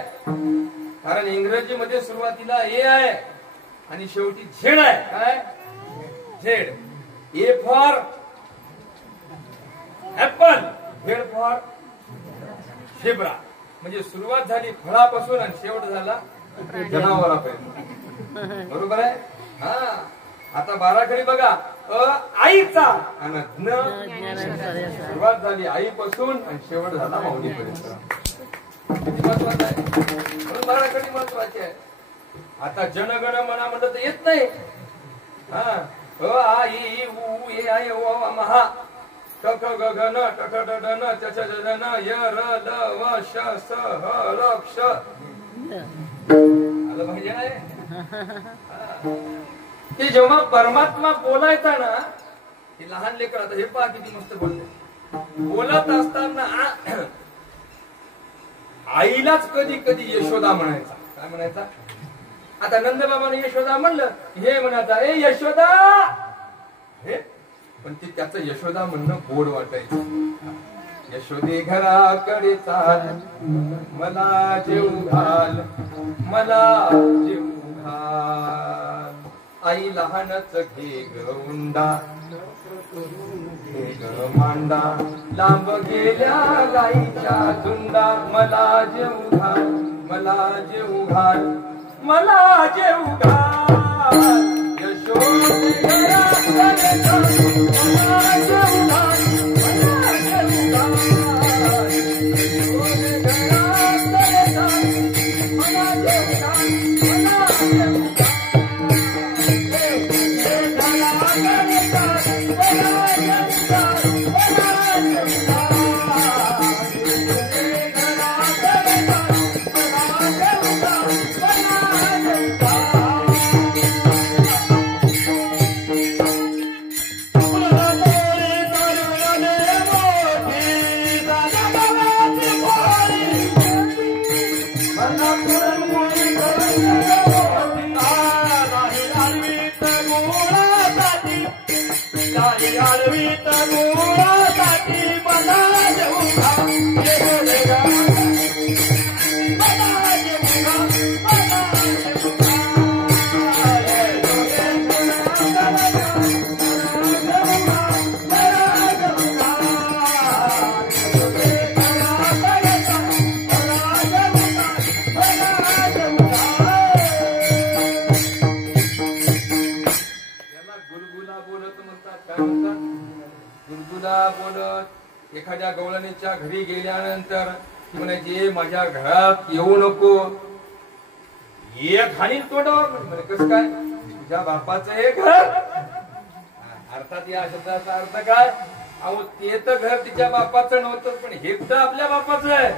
कारण इंग्रजीमध्ये सुरुवातीला ए आहे आणि शेवटी झेड आहे. काय Z, A for apple, Z for zebra. म्हणजे सुरुवात झाली फळापासून आणि शेवट झाला जनावरापर्यंत. बरोबर आहे. हा, आता बाराखडी बघा, आईचा आणि सुरुवात झाली आईपासून आणि शेवट झाला माऊलीपर्यंत. किती महत्वाचं आहे, म्हणून बाराखडी महत्वाची आहे. आता जनगण म्हणा म्हटलं तर येत नाही. हा, आई उ ए आय ओ महा ट ख ग घ न ट ठ ड ढ न च छ ज न य र ल व श स ह ल क्ष. आलं पाहिजे ना. ते जेव्हा परमात्मा बोलायचा ना, हे लहान लेकर आता हे पहा किती मस्त बोलते. बोलत असताना आईलाच कधी कधी यशोदा म्हणायचा. काय म्हणायचा? आता नंदबाबाने यशोदा म्हणलं, हे म्हणायचा ए यशोदा, हे पण ते त्याचं यशोदा म्हणणं गोड वाटायचं. यशोदे घराकडे चाल, मला जेव घाल, मला जेव घाल. आई लहानच घे गौंडा, घे ग मांडा, लांब गेल्या गाईच्या झुंडा. मला जेव घाल, मला जेव घाल, मला जेव घाल. यशोदे घराकडे चाल, मला जेव घाल, मला जेव घाल. यशोदे घराकडे चाल, मला जेव घाल, मला जेव घाल. एखाद्या गवळणीच्या घरी गेल्यानंतर ती म्हणायची माझ्या घरात येऊ नको, एक हानी तोंडावर. म्हणजे कसं काय? तुझ्या बापाचं हे घर. अर्थात या शब्दाचा अर्थ काय? अहो ते तर घर तिच्या बापाचं नव्हतं, पण हे तर आपल्या बापाचं आहे.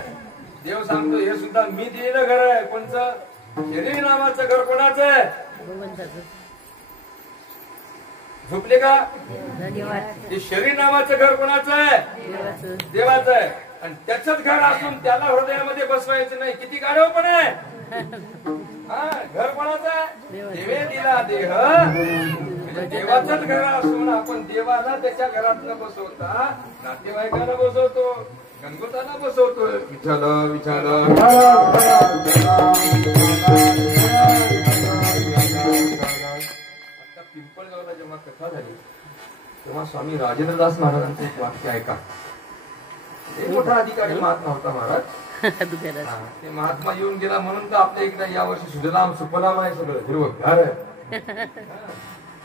देव सांगतो हे सुद्धा मी दिलेलं घर आहे. कोणचं? शरीर नावाचं घर कोणाचं आहे? झोपले का? ते शरीर नावाचं घर कोणाचं आहे? देवाचं आहे. आणि त्याचंच घर असून त्याला हृदयामध्ये बसवायचं नाही. किती गाढव पण आहे. हा घर कोणाचं आहे? देवे दिला देह. देवाचंच घर असून आपण देवाला त्याच्या घरात न बसवता नातेवाईकांना बसवतो, गणगोताला बसवतो. विचार विचार पिंपळगावला जेव्हा कथा झाली तेव्हा स्वामी राजेंद्रदास महाराजांचं एक वाक्य ऐका. एक मोठा अधिकारी महात्मा होता महाराज. ते महात्मा येऊन गेला म्हणून तर आपल्या इकडे यावर्षी सुजलाम सुफलाम आहे, सगळं हिरवगार आहे.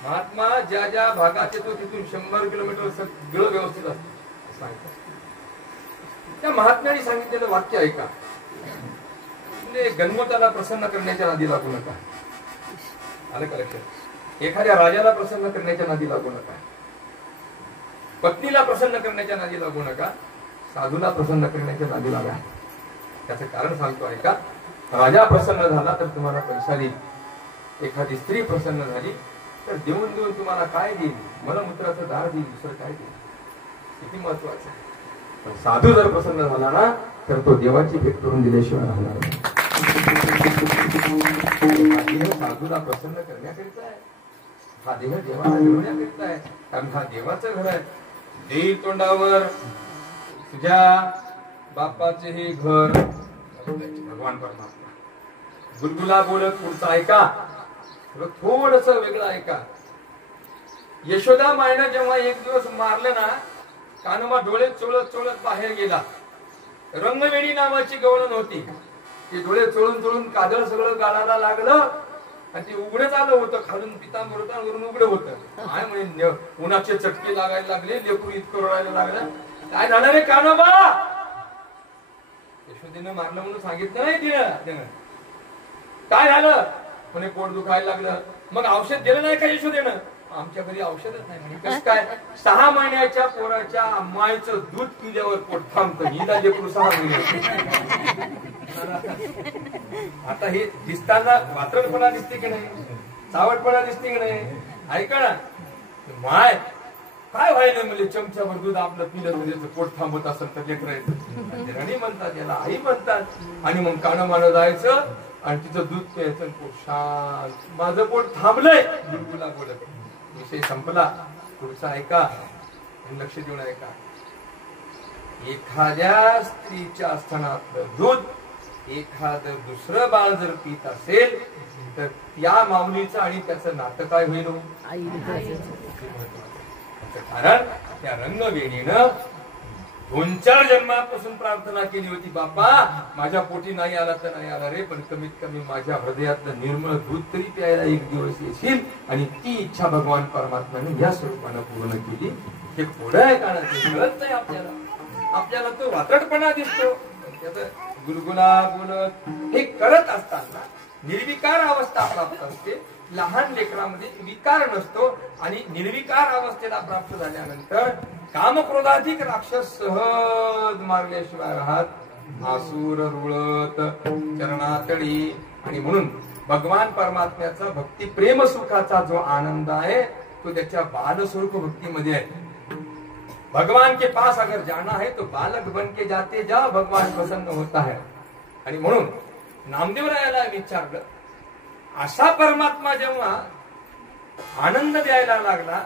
महात्मा ज्या ज्या भागात येतो तिथून 100 किलोमीटर सगळं व्यवस्थित असतं. त्या महात्म्याने सांगितलेलं वाक्य ऐका. म्हणजे गणगोताला प्रसन्न करण्याच्या नादी लागू नका. आलं का लक्षात? एखाद्या राजाला प्रसन्न करण्याच्या नादी लागू नका, पत्नीला प्रसन्न करण्याच्या नादी लागू नका, साधूला प्रसन्न करण्याच्या नादी लागा. त्याचं कारण सांगतो ऐका. राजा प्रसन्न झाला तर तुम्हाला पैसा देईल, एखादी स्त्री प्रसन्न झाली तर देऊन देऊन तुम्हाला काय देईल? मलमूत्राचं दार देईल, दुसरं काय देईल? किती महत्वाचं आहे. पण साधू जर प्रसन्न झाला ना तर तो देवाची भेट करून दिल्याशिवाय राहणार नाही. साधूला प्रसन्न करण्याकरिता आहे, हा देह देवाला मिळवण्याकरिता आहे. कारण हा देवाचं घर आहे. देईल तोंडावर तुझ्या बापाचे हे घर. भगवान परमात्मा गुलगुला बोलत पुढचा ऐका, थोडस वेगळं ऐका. यशोदा मायनं जेव्हा एक दिवस मारलं ना, कान्होबा डोळे चोळत चोळत बाहेर गेला. रंगवेणी नावाची गवळण होती. ते डोळे चोळून चोळून काजळ सगळं गालाला लागलं आणि ते उघडच आलं होतं. खालून पितांबर होतं, वरून उघड होतं. काय म्हणजे उन्हाचे चटके लागायला लागले, लेकरू इतकं रडायला लागलं. काय झालं रे कान्होबा? यशोदेनं मारलं म्हणून सांगितलं नाही तिनं. काय झालं? म्हणे पोट दुखायला लागलं. मग औषध दिलं नाही का यशोदेनं? आमच्या घरी औषधच नाही म्हणे. कसं काय? 6 महिन्याच्या पोराच्या मायचं दूध पिल्यावर पोट थांबतं. हिला लेकरू 6 महिने. आता हे दिसताना वात्रटपणा दिसते की नाही? चावटपणा दिसते की नाही? ऐका ना, माय काय व्हायला म्हणजे चमच्यावर दूध आपलं पिलं तर त्याचं पोट थांबत असेल तर लेकरायचं राणी म्हणतात, याला आई म्हणतात. आणि मग कानामानं जायचं आणि तिचं दूध प्यायचं, पोट शांत. माझं पोट थांबलंय, बिलकुला बोलत. विषय संपला. पुढचा ऐका आणि लक्ष देऊन ऐका. एखाद्या स्त्रीच्या स्तनातलं दूध एखादं दुसरं बाळ जर पित असेल तर त्या माऊलीचं आणि त्याचं नातं काय होईल? कारण त्या रंगवेणीनं 2-4 जन्मापासून प्रार्थना केली होती, बापा माझ्या पोटी नाही आला तर नाही आला रे, पण कमीत कमी माझ्या हृदयातलं निर्मळ दूध तरी प्यायला एक दिवस येशील. आणि ती इच्छा भगवान परमात्म्याने या स्वरूपानं पूर्ण केली. हे पुढं आहे का ते कळत नाही आपल्याला तो वात्रटपणा दिसतो. त्याचं गुलगुला बोलत हे करत असताना निर्विकार अवस्था प्राप्त असते. लहान लेकरामध्ये विकार नसतो आणि निर्विकार अवस्थेला प्राप्त झाल्यानंतर कामक्रोधाधिक राक्षस सहज मारल्याशिवाय राहत. आसूर रुळत चरणातळी. आणि म्हणून भगवान परमात्म्याचा भक्ती प्रेम सुखाचा जो आनंद आहे तो त्याच्या बालस्वरूप भक्तीमध्ये आहे. भगवान के पास अगर जाना है तो बालक बन के जाते जा, भगवान प्रसन्न होता है. आणि म्हणून नामदेवरायाला विचारलं, असा परमात्मा जेव्हा आनंद द्यायला लागला,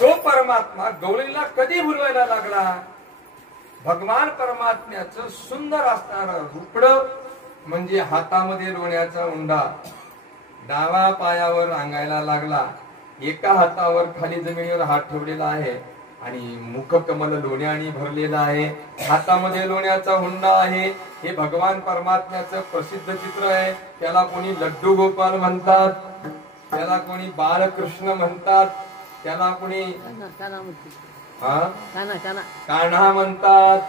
तो परमात्मा गवळीला कधी भुलवायला लागला? भगवान परमात्म्याचं सुंदर असणारं रुपडं म्हणजे हातामध्ये लोण्याचा उंडा डावा पायावर रांगायला लागला. एका हातावर खाली जमिनीवर हात ठेवलेला आहे आणि मुखकमल लोण्याने भरलेला आहे. हातामध्ये लोण्याचा हुंडा आहे. हे भगवान परमात्म्याचं प्रसिद्ध चित्र आहे. त्याला कोणी लड्डू गोपाल म्हणतात, त्याला कोणी बालकृष्ण म्हणतात, त्याला कोणी कान्हा म्हणतात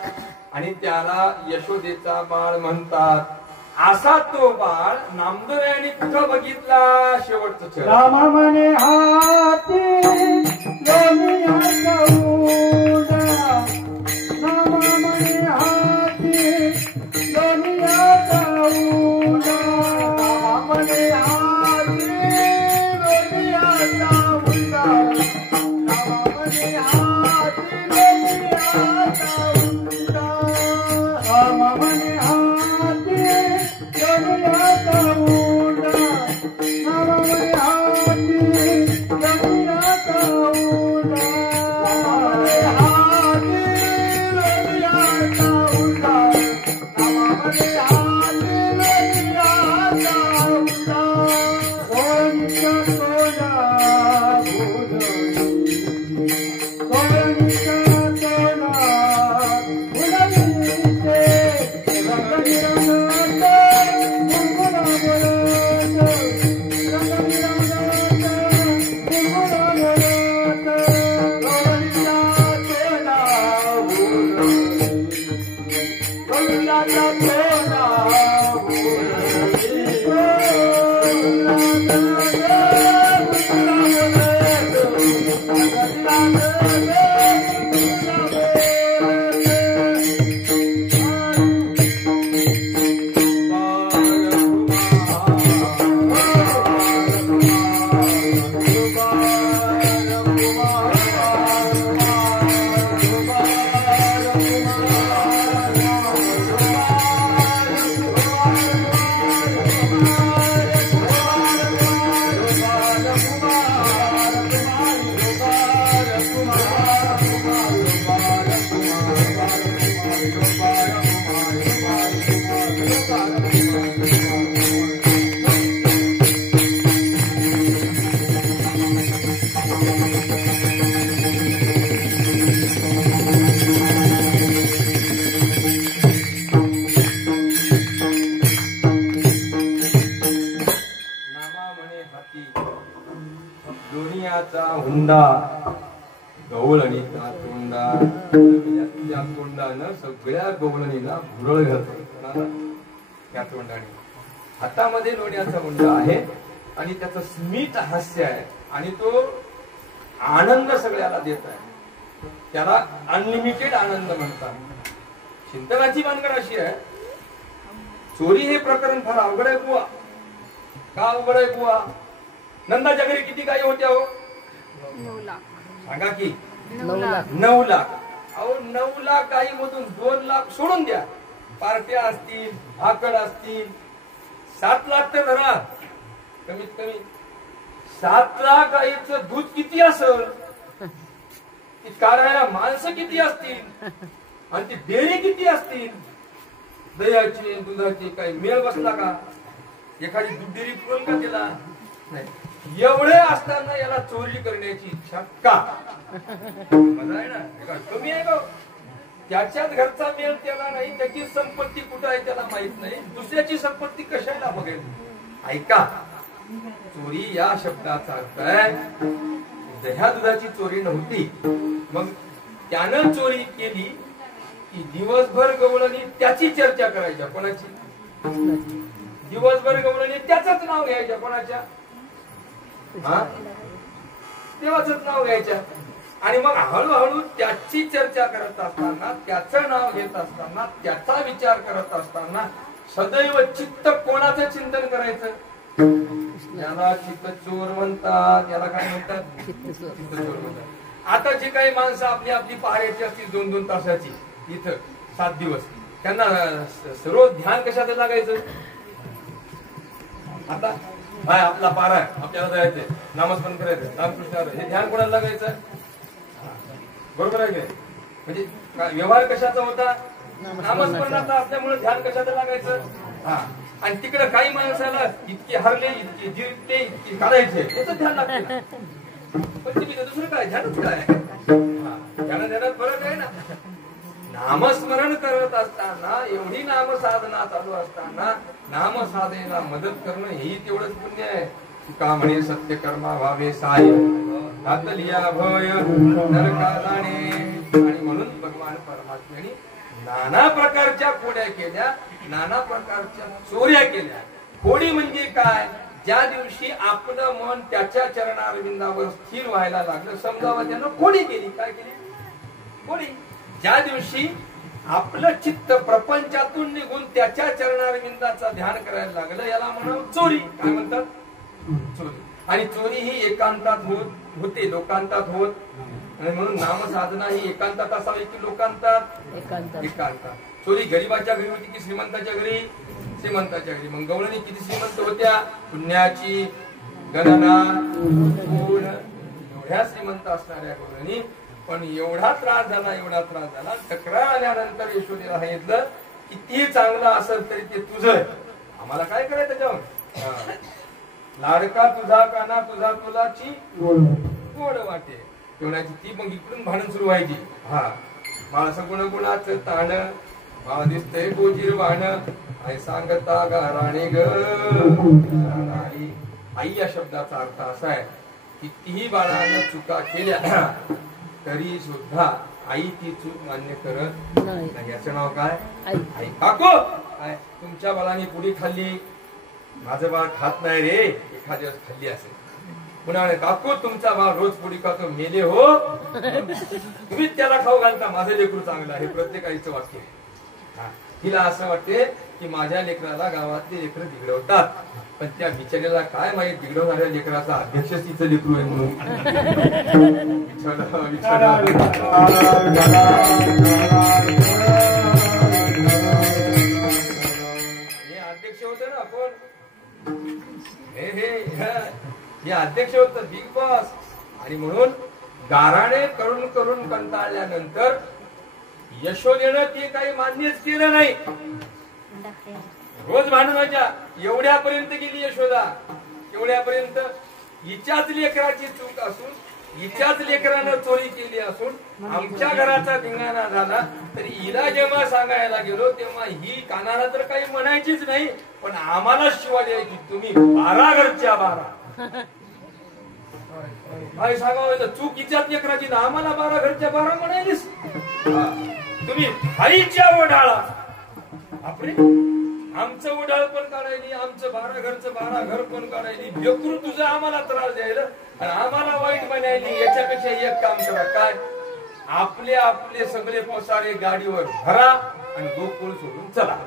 आणि त्याला यशोदेचा बाळ म्हणतात. असा तो बाळ नामदेवरायांनी कुठं बघितला? शेवटचं चरण. रामा म्हणे हाती लोण्याचा उंडा, रामा म्हणे हाती लोण्याचा उंडा, रामा म्हणे हाती लोण्याचा उंडा, रामा म्हणे हाती लोण्याचा उंडा, रामा म्हणे हाती लोण्याचा उंडा, रामा म्हणे हाती लोण्याचा उंडा, हाती लोण्याचा उंडा, रामा म्हणे हाती लोण्याचा उंडा, गोविंद सोना भुजली, गोविंद सोना भुजली ते रंगबिरंगाचा गुलगुला बोलत, रंगबिरंगाचा गुलगुला बोलत, गोविंदा सोना भुजली, गोविंदाचा सोना भुजली, लोण्याचा हुंडा गवळणीचा तोंडा. त्या तोंडानं सगळ्या गवळणीला भुरळ घालतो. त्या तोंडाने हातामध्ये लोण्याचा हुंडा आहे आणि त्याचं स्मित हास्य आहे आणि तो आनंद सगळ्याला देत आहे. त्याला अनलिमिटेड आनंद म्हणतात. चिंतनाची भानगड अशी आहे, चोरी हे प्रकरण फार अवघड आहे बुवा. का अवघड आहे बुवा? नंदाच्या घरी किती गायी होत्या हो? 9 लाख. सांगा की 9 लाख 9 लाख. अहो 9 लाख गाईमधून 2 लाख सोडून द्या. पार्ट्या असतील, आकड असतील, 7 लाख तर धरा कमीत कमी. 7 लाख गाईचं दूध किती असेल, ती काढायला माणसं किती असतील, आणि ती डेअरी किती असतील. दह्याची दुधाची काही मेळ बसला का, एखादी दूध डेअरी पुरल का तिला, नाही. एवढे असताना याला चोरी करण्याची इच्छा का. मजा आहे ना, कमी आहे का. त्याच्याच घरचा मेळ त्याला नाही, त्याची संपत्ती कुठं आहे त्याला माहित नाही, दुसऱ्याची संपत्ती कशाला बघेल. ऐका, चोरी या शब्दाचा अर्थ आहे दह्या दुधाची चोरी नव्हती. मग त्यानं चोरी केली की दिवसभर गवळणी त्याची चर्चा करायच्या. कोणाची. दिवसभर गवळणी त्याचंच नाव घ्यायच्या. कोणाच्या. देवाचंच नाव घ्यायच्या. आणि मग हळूहळू त्याची चर्चा करत असताना, त्याचं नाव घेत असताना, त्याचा विचार करत असताना सदैव चित्त कोणाचं चिंतन करायचं. याला चित्त चोर म्हणतात. याला काय म्हणतात. चित्त चोर म्हणतात. आता जी काही माणसं आपली आपली पहाऱ्याची असतील 2-2 तासाची इथं 7 दिवस, त्यांना सर्व ध्यान कशाचं लागायचं. आता हाय आपला पारा आहे, आपल्याला जायचंय, नामस्मरण करायचं, रामकृष्ण, हे ध्यान कोणाला लागायचं. बरोबर आहे की. म्हणजे व्यवहार कशाचा होता. नामस्मरणाचा असल्यामुळे ध्यान कशाचं लागायचं. हा. आणि तिकडे काही माणसाला इतके हरले, इतके जिरते, इतके काढायचे, त्याचं ध्यान लागतं. पण तुम्ही दुसरं काय ध्यानच काय. ध्यानात फरक आहे ना. नामस्मरण करत असताना, एवढी नामसाधना चालू असताना नामसाधनेला मदत करणं हेही तेवढंच पुण्य आहे. का म्हणे सत्य कर्मा व्हावे साय, घातलिया भय नरका जाणे. आणि म्हणून भगवान परमात्म्याने नाना प्रकारच्या खोड्या केल्या, नाना प्रकारच्या चोऱ्या केल्या. खोडी म्हणजे काय. ज्या दिवशी आपलं मन त्याच्या चरणारविंदावर स्थिर व्हायला लागलं, समजावा त्यानं खोडी केली. काय केली. खोडी. ज्या दिवशी आपलं चित्त प्रपंचातून निघून त्याच्या चरणारविंदाचा ध्यान करायला लागलं, याला म्हणावं चोरी. काय म्हणतात. चोरी. आणि चोरी ही एकांतात होते, लोकांतात होत. आणि म्हणून नामसाधना ही एकांतात असावी की लोकांतात. एकांतात. चोरी गरीबाच्या घरी होती की श्रीमंताच्या घरी. श्रीमंताच्या घरी. मग गवळणी किती श्रीमंत होत्या. पुण्याची गणना एवढ्या श्रीमंत असणाऱ्या गवळणी. पण एवढा त्रास झाला, एवढा त्रास झाला. तक्रार आल्यानंतर यशोदेला सांगितलं किती चांगला असेल तरी ते तुझं, आम्हाला काय करायचं त्याच्यावर. लाडका तुझा काना तुझा तुलाची गोड वाटे. तेवढ्याची ती मग इकडून भांडण सुरू व्हायची. हा. माणस गुणगुणाचं ताण, मला दिसतंय गोजीर वाण, आई सांगता गाराणे ग. आई या शब्दाचा अर्थ असा आहे, कितीही बाळानं चुका केल्या तरी सुद्धा आई ती चूक मान्य करत नाही. याचं नाव काय. आई. काकू काय तुमच्या बाळाने पुडी खाल्ली, माझं बाळ खात नाही रे. एखाद्या दिवस खाल्ली असेल. पुन्हा काकू तुमचा बाळ रोज पुडी खातो, मेले हो तुम्ही त्याला खाऊ घालता, माझं लेकरू चांगलं आहे. प्रत्येक आईचं वाक्य. हिला असं वाटते की माझ्या लेकराला गावातले लेकर बिघडवतात, पण त्या बिचाऱ्याला काय माहित बिघडवणाऱ्या लेकराचा अध्यक्ष तिचं लेकरू आहे म्हणून. हे अध्यक्ष होते ना कोण. हे अध्यक्ष होत बिग बॉस. आणि म्हणून गाराणे करून करून कंटाळल्यानंतर यशोदेनं ते काही मान्यच केलं नाही. रोज भांडणाच्या एवढ्यापर्यंत गेली यशोदा. एवढ्यापर्यंत हिच्याच लेकराची चूक असून, हिच्याच लेकरानं चोरी केली असून आमच्या घराचा धिंगाणा झाला तरी हिला जेव्हा सांगायला गेलो तेव्हा ही कानाला तर काही म्हणायचीच नाही, पण आम्हाला शिवा द्यायची. तुम्ही 12 घरच्या 12. काय सांगावं. चूक हिच्याच लेकराची ना आम्हाला 12 घरच्या 12 म्हणायलीस. तुम्ही आईच्या ओढाळा. आपले आमचं उडाळ पण काढायली, आमचं 12 घरचं 12 घर पण काढायली. लेकरू तुझं आम्हाला त्रास द्यायला आणि आम्हाला वाईट म्हणायली. याच्यापेक्षा एक काम करा. काय. आपले आपले सगळे पोसारे गाडीवर भरा आणि गोकुळ सोडून चला.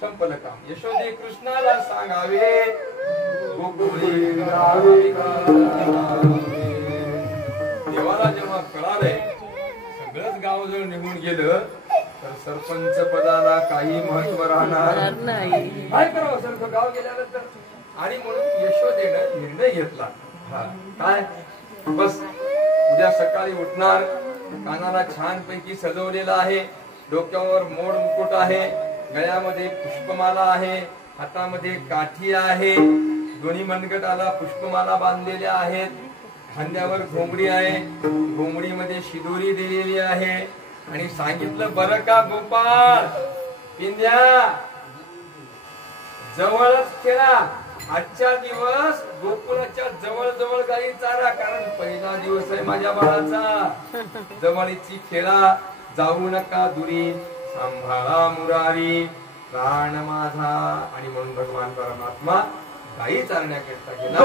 संपलं काम. यशोदे कृष्णाला सांगावे गोकुळी देवा सगळं निघून गेलं तर सरपंच पदाला काही महत्व राहणार नाही. काय करावं सर गाव गेल्यानंतर. आणि म्हणून यशोदेनं निर्णय घेतला. काय बस उद्या सकाळी उठणार, कानाला छान पैकी सजवलेला आहे, डोक्यावर मोड मुकुट आहे, गळ्यामध्ये पुष्पमाला आहे, हातामध्ये काठी आहे, दोन्ही मनगटाला पुष्पमाला बांधलेल्या आहेत, खांद्यावर घोंगडी आहे, घोंगडीमध्ये शिदोरी दिलेली आहे. आणि सांगितलं बरं का गोपाळ पिंध्या जवळच खेळा, आजच्या दिवस गोकुळाच्या जवळ जवळ गाई चारा, कारण पहिला दिवस आहे माझ्या बाळाचा. जवळची खेळा, जाऊ नका दुरी, सांभाळा मुरारी प्राण माझा. आणि म्हणून भगवान परमात्मा गाई चालण्याकरता गेला.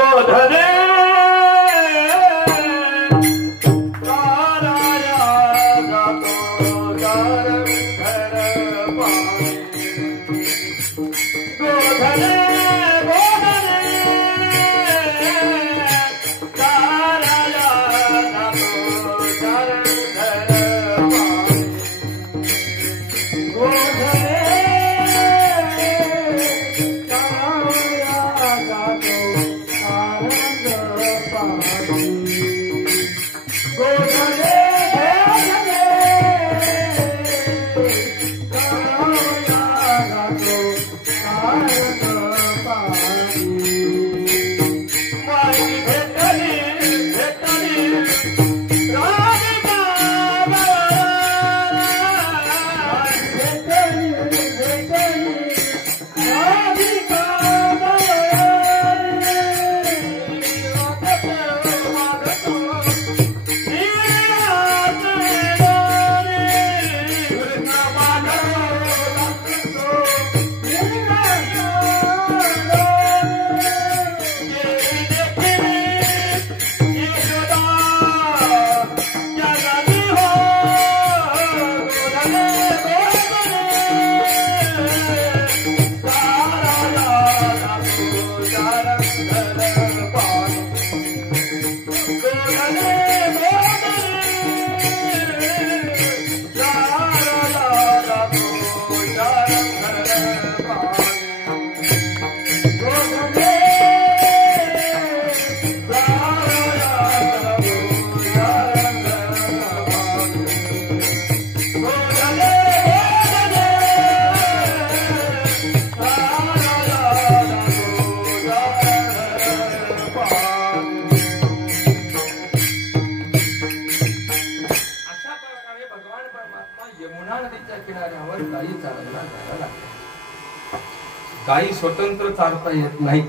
गाई स्वतंत्र चालता येत नाही.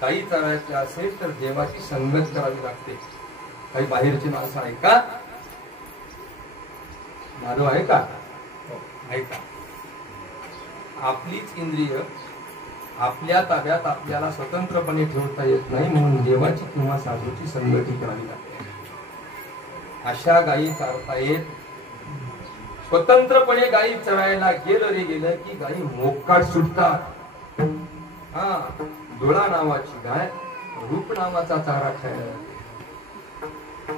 गाई चालायचे असेल तर देवाची संगत करावी लागते. काही बाहेरची माणसं आहे का? माधव आहे का? ऐका, आपलीच इंद्रिय आपल्या ताब्यात आपल्याला स्वतंत्रपणे ठेवता येत नाही, म्हणून देवाची किंवा साधूची संगती करावी लागते. अशा गायी चालता येत. स्वतंत्रपणे गायी चरायला गेलं की गायी मोकाट सुटतात. डोळा नावाची गाय रूप नावाचा चारा खायला लागते.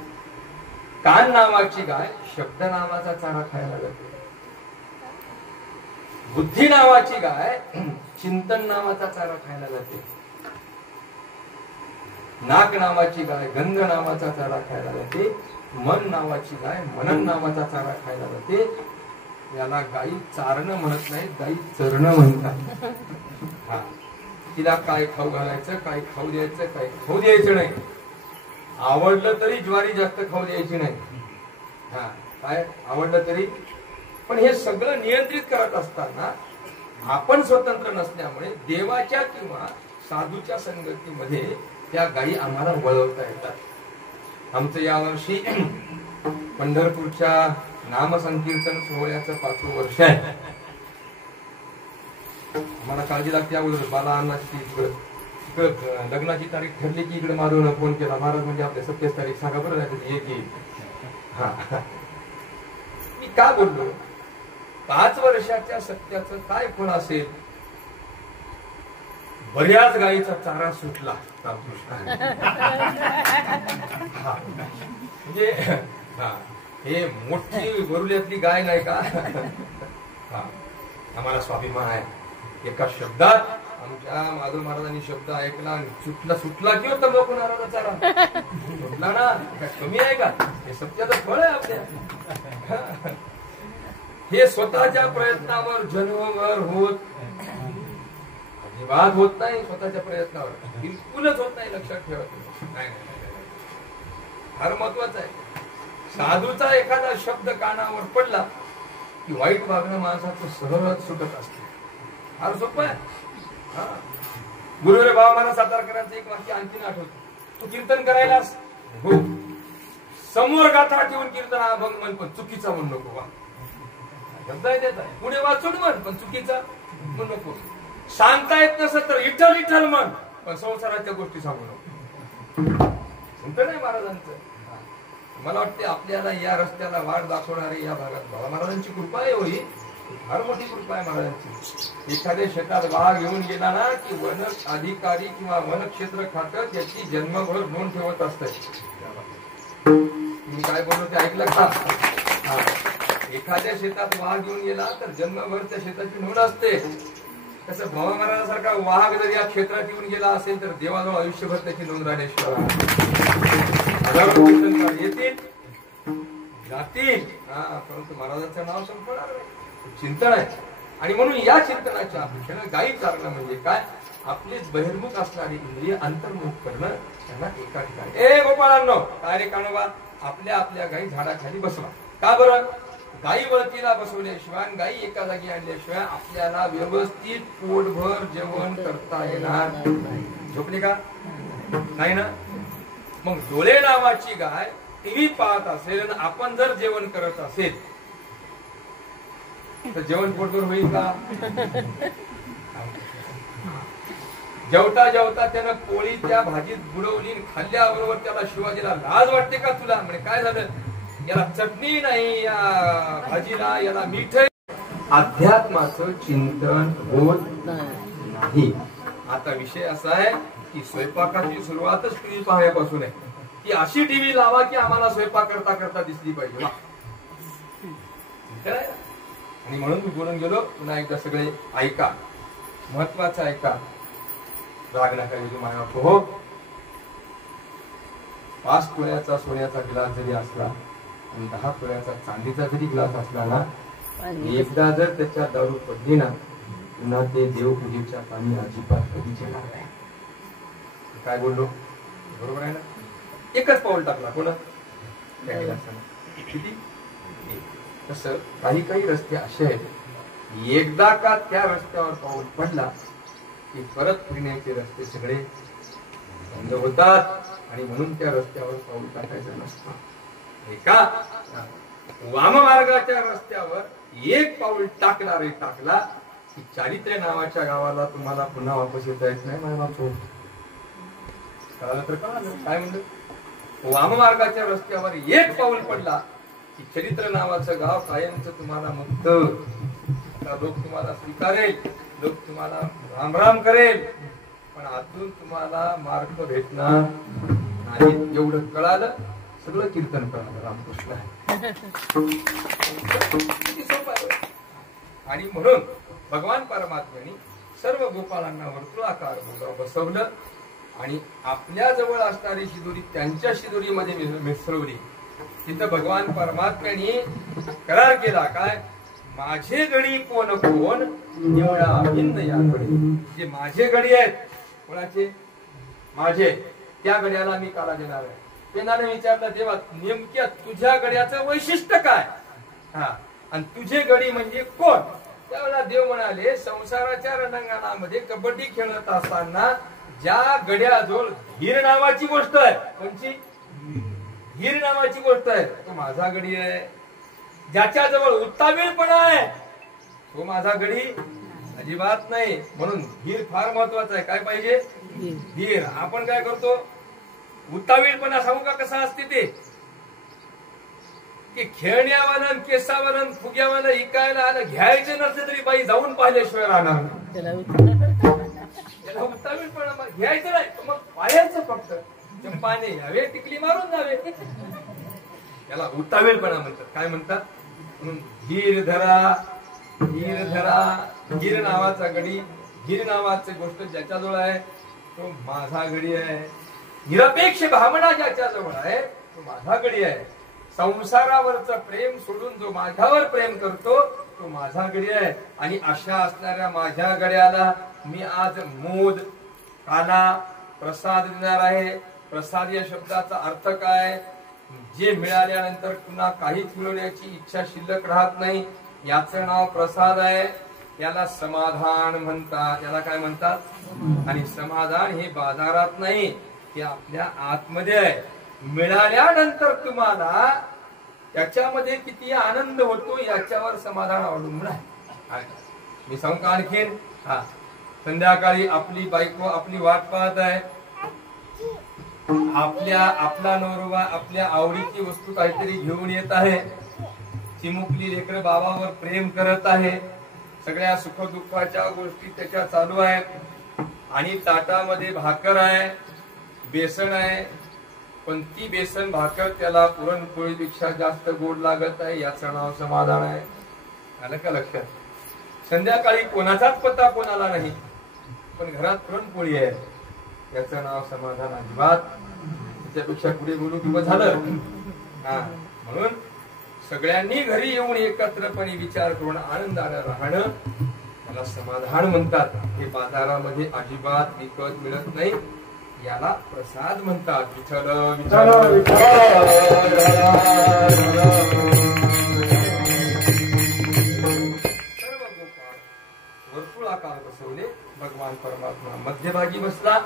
कान नावाची गाय शब्द नावाचा चारा खायला लागते. बुद्धी नावाची गाय चिंतन नावाचा चारा खायला जाते. नाक नावाची गाय गंध नावाचा चारा खायला जाते. मन नावाची गाय मनन नावाचा चारा खायला जाते. याला गाई चारणं म्हणत नाही, गाई चरणं म्हणतात. तिला काय खाऊ घालायचं, काय खाऊ द्यायचं, काय खाऊ द्यायचं नाही. आवडलं तरी ज्वारी जास्त खाऊ द्यायची नाही. काय आवडलं तरी. पण हे सगळं नियंत्रित करत असताना आपण स्वतंत्र नसल्यामुळे देवाच्या किंवा साधूच्या संगतीमध्ये त्या गायी आम्हाला वळवता येतात. आमचं यावर्षी पंढरपूरच्या नामसंकीर्तन सोहळ्याचं 5वं वर्ष आहे. आम्हाला काळजी लागते अगोदर बाला अन्नाची. इकडं लग्नाची तारीख ठरली की इकडे माधवनं फोन केला, महाराज म्हणजे आपल्या 27 तारीख सांगा बरं नाही एक येईल. मी का बोललो, 5 वर्षाच्या सत्याचं काय फळ असेल. बऱ्याच गायीचा चारा सुटला रामकृष्ण. म्हणजे हे मोठी वरुल्यातली गाय नाही का? हा, आम्हाला स्वाभिमान आहे. एका शब्दात आमच्या माधव महाराजांनी शब्द ऐकला आणि सुटला किंवा तंबाखू नाराचा सुटला ना, काय कमी आहे का? हे सत्याचं फळ आहे आपल्या. हे स्वतःच्या प्रयत्नावर जन्मभर होत अजिबात होत नाही. स्वतःच्या प्रयत्नावर बिलकुलच होत नाही. लक्षात ठेवा. नाही फार महत्वाचं आहे. साधूचा एखादा शब्द कानावर पडला की वाईट वागणं माणसाचं सहज सुटत असते. फार सोपं आहे. गुरुवारी बाबा मला सातारकरांचं एक वाक्य आणखीन आठवतं. तू कीर्तन करायलास हो, समोर गाथा ठेवून कीर्तन अभंग म्हण, पण चुकीचा म्हणू नको. वा पुढे वाचून म्हण, पण चुकीचा म्हणू नको. सांगता येत नसेल तर इठल इठल म्हण, पण संसाराच्या गोष्टी सांगू नको. म्हणत नाही महाराजांचं. मला वाटते आपल्याला या रस्त्याला वाट दाखवणारे या भागात बाबा महाराजांची कृपा आहे. होई फार मोठी कृपा आहे महाराजांची. एखाद्या शेतात वाघ घेऊन गेला ना की वन अधिकारी किंवा वन क्षेत्र खातं त्याची जन्मभर नोंद ठेवत असते. तुम्ही काय बोललो ते ऐकलं का? एखाद्या शेतात वाघ घेऊन गेला तर जन्मभर त्या शेताची नोंद असते. तसं बाबा महाराजांसारखा वाघ जर या क्षेत्रात येऊन गेला असेल तर देवाजवळ आयुष्यभर त्याची नोंद राहण्याशिवाय येतील जातील. परंतु महाराजांचं नाव संपणार नाही. चिंतन आहे. आणि म्हणून या चिंतनाच्या अपेक्षेनं गायी चारणं म्हणजे काय? आपलीच बहिर्मुख असणारी इंद्रिय अंतर्मुख करणं. त्यांना एका ठिकाणी ए गोपाळांनो काय रे कानोबा, आपल्या आपल्या गायी झाडाखाली बसवा. का बरं? गायी वळतीला बसवल्याशिवाय, गायी एका जागी आणल्याशिवाय आपल्याला व्यवस्थित पोटभर जेवण करता येणार झोपले का? नाही ना. मग डोळे नावाची गाय टीव्ही पाहत असेल आणि आपण जर जेवण करत असेल तर जेवण पोटभर होईल का? जेवता जेवता त्यानं पोळी त्या भाजीत बुडवली, खाल्ल्याबरोबर त्याला शिवाजीला लाज वाटते का तुला? म्हणजे काय झालं? याला चटणी नाही या भाजीला, याला मीठ. अध्यात्माचं चिंतन होत नाही. आता विषय असा आहे की स्वयंपाकाची सुरुवातच टीव्ही पाहण्यापासून आहे. ती अशी टीव्ही लावा की आम्हाला स्वयंपाक करता करता दिसली पाहिजे. आणि म्हणून मी बोलून गेलो. पुन्हा एकदा सगळे ऐका, महत्वाचं ऐका. राग नका येऊ माझ्या. हो, 5 तोळ्याचा सोन्याचा ग्लास जरी असला आणि 10 तोळ्याचा चांदीचा जरी ग्लास असला ना, एकदा जर त्याच्या दारू पडली ना, पुन्हा ते देवपूजेच्या पाणी अजिबात कधीच येणार नाही. काय बोललो? बरोबर आहे ना? एकच पाऊल टाकला कोणा किती. तसं काही काही रस्ते असे आहेत, एकदा का त्या रस्त्यावर पाऊल पडला की परत फिरण्याचे रस्ते सगळे बंद होतात. आणि म्हणून त्या रस्त्यावर पाऊल टाकायचं नसतं. एका वाममार्गाच्या रस्त्यावर एक पाऊल टाकला की चारित्र्य नावाच्या गावाला तुम्हाला पुन्हा वापस येता येत नाही. माझ्या बापू कळालं तर कळालं काय म्हणलं. वाममार्गाच्या रस्त्यावर एक पाऊल पडला की चरित्र नावाचं गाव कायमचं तुम्हाला मुक्त. लोक तुम्हाला स्वीकारेल, लोक तुम्हाला राम राम करेल, पण आतून तुम्हाला मार्ग भेटणार नाही. एवढं कळालं, सगळं कीर्तन कळालं. रामकृष्ण आणि म्हणून भगवान परमात्म्याने सर्व गोपाळांना वर्तुळाकार बसवलं आणि आपल्या जवळ असणारी शिदोरी त्यांच्या शिदोरीमध्ये मिसळवली. तिथं भगवान परमात्म्याने करार केला काय? माझे गडी कोण कोण निवडा भिन्न याकडे. जे माझे गडी आहेत, कोणाचे? माझे. त्या गड्याला मी काला देणार आहे. पेनाने विचारलं, देवा नेमक्या तुझ्या गड्याचं वैशिष्ट्य काय? आणि तुझे गडी म्हणजे कोण? त्यावेळेला देव म्हणाले, संसाराच्या रणांगणामध्ये कबड्डी खेळत असताना ज्या गड्याजवळ धीर नावाची गोष्ट आहे, कोणची? धीर नावाची गोष्ट आहे, तो माझा गडी आहे. ज्याच्याजवळ उत्तावीळपणा आहे तो माझा गडी अजिबात नाही. म्हणून धीर फार महत्वाचा आहे. काय पाहिजे? धीर. आपण काय करतो? उत्तावीळपणा सांगू का कसा असते ते? की खेळण्यावालं, केसावालं, फुग्यावालं इकायला आलं, घ्यायचं नसलं तरी बाई जाऊन पाहिल्याशिवाय राहणार नाही. त्याला उत्तावीळपणा घ्यायचं नाही, मग पाहायचं फक्त. पाणी घ्यावे, टिकली मारून जावे. याला उतावेळपणा म्हणतात. काय म्हणतात? गिरधरा गिर नावाचा गडी, गिर नावाची गोष्ट ज्याच्याजवळ आहे तो माझा गडी आहे. निरपेक्ष भावना ज्याच्याजवळ आहे तो माझा गडी आहे. संसारावरचं प्रेम सोडून जो माझ्यावर प्रेम करतो तो माझा गडी आहे. आणि अशा असणाऱ्या माझ्या गड्याला मी आज मोद काना प्रसाद देणार आहे. प्रसाद या शब्दाचा अर्थ काय? जे मिळाल्यानंतर पुन्हा काहीच मिळवण्याची इच्छा शिल्लक राहत नाही, याचं नाव प्रसाद आहे. याला समाधान म्हणतात. याला काय म्हणतात? आणि समाधान हे बाजारात नाही, ते आपल्या आतमध्ये आहे. मिळाल्यानंतर तुम्हाला त्याच्यामध्ये किती आनंद होतो याच्यावर समाधान अवलंबून आहे. मी सांगू का आणखीन? हा, संध्याकाळी आपली बायको आपली वाट पाहत आहे. आपला नवरा आपल्या आवडीची वस्तू काहीतरी घेऊन येत आहे. चिमुकली लेकरं बाबावर प्रेम करत आहे. सगळ्या सुखदुःखाच्या गोष्टी त्याच्या चालू आहेत. आणि ताटामध्ये भाकर आहे, बेसन आहे. पण ती बेसन भाकर त्याला पुरणपोळीपेक्षा जास्त गोड लागत आहे. याचं नाव समाधान आहे. आलं का लक्षात? संध्याकाळी कोणाचाच पत्ता कोणाला नाही, पण घरात पुरणपोळी आहे, याचं नाव समाधान अजिबात. त्याच्यापेक्षा पुढे बोलू किंवा झालं. म्हणून सगळ्यांनी घरी येऊन एकत्रपणे विचार करून आनंदाने राहणं त्याला समाधान म्हणतात. हे बाजारामध्ये अजिबात विकत मिळत नाही. याला प्रसाद म्हणतात. विठ्ठल विठ्ठल सर्व गोपाळ वर्तुळाकार बसवले. भगवान परमात्मा मध्यभागी बसला.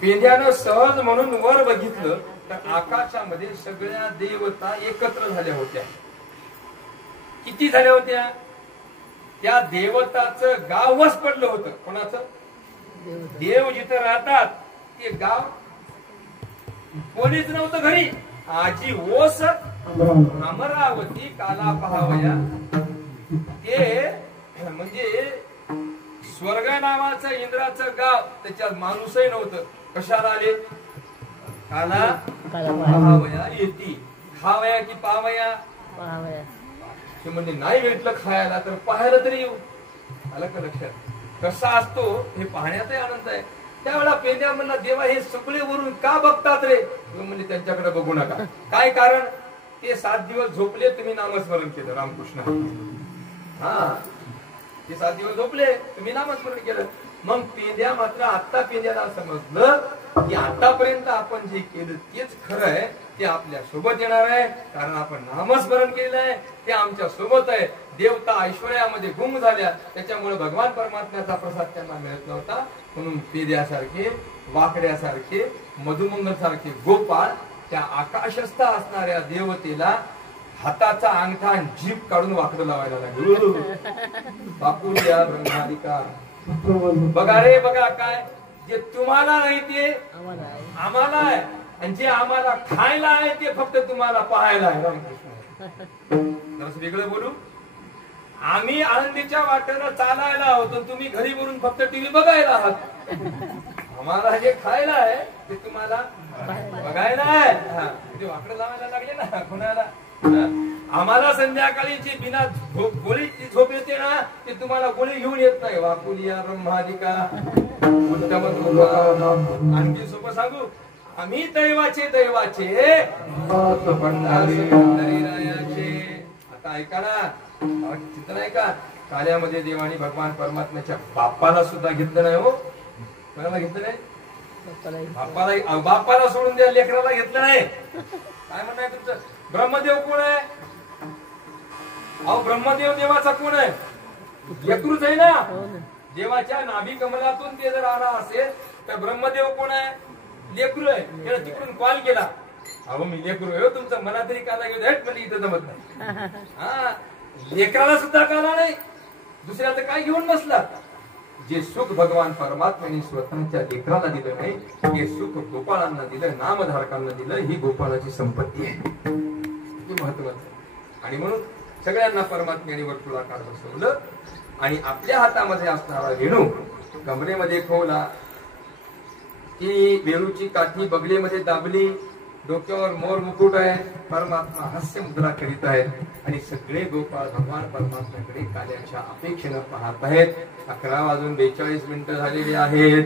पेंद्यानं सहज म्हणून वर बघितलं तर आकाशामध्ये सगळ्या देवता एकत्र झाल्या होत्या. किती झाल्या होत्या? त्या देवताचं गावच पडलं होतं. कोणाचं? देव जिथं राहतात ते गाव. कोणीच नव्हतं घरी. आजी ओस अमरावती काला पहावया. ते म्हणजे स्वर्ग नावाचं इंद्राचं गाव. त्याच्यात माणूसही नव्हतं. कशाला आले? काला पहावया येती. खावया की पावया? ते म्हणजे नाही भेटलं खायला तर पाहायला तरी येऊ. आलं का लक्षात? कसा असतो हे पाहण्याचाही आनंद आहे. त्यावेळेला पेंड्या म्हणला, देवा हे सगळे वरून का बघतात रे? म्हणजे त्यांच्याकडे बघू नका. काय कारण? ते 7 दिवस झोपले, तुम्ही नामस्मरण केलं. रामकृष्ण. हा, ते 7 दिवस झोपले, तुम्ही नामस्मरण केलं. मग पेंड्या मात्र आता पेंड्याला समजलं की आतापर्यंत आपण जे केलं तेच खरं आहे. ते आपल्या सोबत येणार आहे, कारण आपण नामस्मरण केलेलं आहे. ते आमच्या सोबत आहे. देवता ऐश्वर्यामध्ये गुम झाल्या, त्याच्यामुळे भगवान परमात्म्याचा प्रसाद त्यांना मिळत नव्हता. म्हणून पेद्यासारखे, वाकड्यासारखे, मधुमंगल सारखे गोपाळ त्या आकाशस्थ असणाऱ्या देवतेला हाताचा अंगठा जीभ काढून वाकडं लावायला लागले. बापू या ब्रह्मादिका बघा रे बघा, काय जे तुम्हाला नाही ते आम्हाला आहे, आणि जे आम्हाला खायला आहे ते फक्त तुम्हाला पाहायला आहे. रामकृष्ण. वेगळं बोलू, आम्ही आनंदीच्या वाटेनं चालायला आहोत, तुम्ही घरी बोलून फक्त टीव्ही बघायला आहात. आम्हाला जे खायला आहे ते तुम्हाला बघायला आहे. ते वाकडं लावायला लागले ना कोणाला? आम्हाला संध्याकाळी जी बिना गोळीची झोप येते ना, ते तुम्हाला गोळी घेऊन येत नाही. वाकुलिया ब्रह्मादिका. आणखी सोपं सांगू, आम्ही दैवाचे आता ऐका ना. चिंतन नाही का? काल्यामध्ये देवानी भगवान परमात्म्याच्या बाप्पाला सुद्धा घेतलं नाही. हो, कोणाला घेतलं नाही? बाप्पाला सोडून द्या, लेकराला घेतलं नाही. काय म्हणणं आहे तुमचं? ब्रह्मदेव कोण आहे? अहो, ब्रह्मदेव देवाचा कोण आहे? लेकरूच आहे ना. देवाच्या नाभी कमलातून ते जर आला असेल तर ब्रह्मदेव कोण आहे? लेकरू आहे. त्याला तिकडून कॉल केला, अहो मी लेकरू आहे, तुमचं मला तरी काला घेऊन हट म्हणजे इथं जमत नाही. हा, लेकराला सुद्धा काला नाही, दुसऱ्याचं काय घेऊन बसला? जे सुख भगवान परमात्म्याने स्वतःच्या लेकराला दिलं नाही, हे सुख गोपाळांना दिलं, नामधारकांना दिलं. ही गोपाळाची संपत्ती आहे. हे महत्वाचं आहे. आणि म्हणून सगळ्यांना परमात्म्याने वर्तुळाकार बसवलं. आणि आपल्या हातामध्ये असणारा रेणू कमरेमध्ये ठेवला. ती वेरूची काठी बगलेमध्ये दाबली. डोक्यावर मोर मुकुट आहे, परमात्मा हास्य मुद्रा करीत आहेत आणि सगळे गोपाळ भगवान परमात्म्याकडे काल्याच्या अपेक्षेनं पाहत आहेत. 11:42 झालेले आहेत,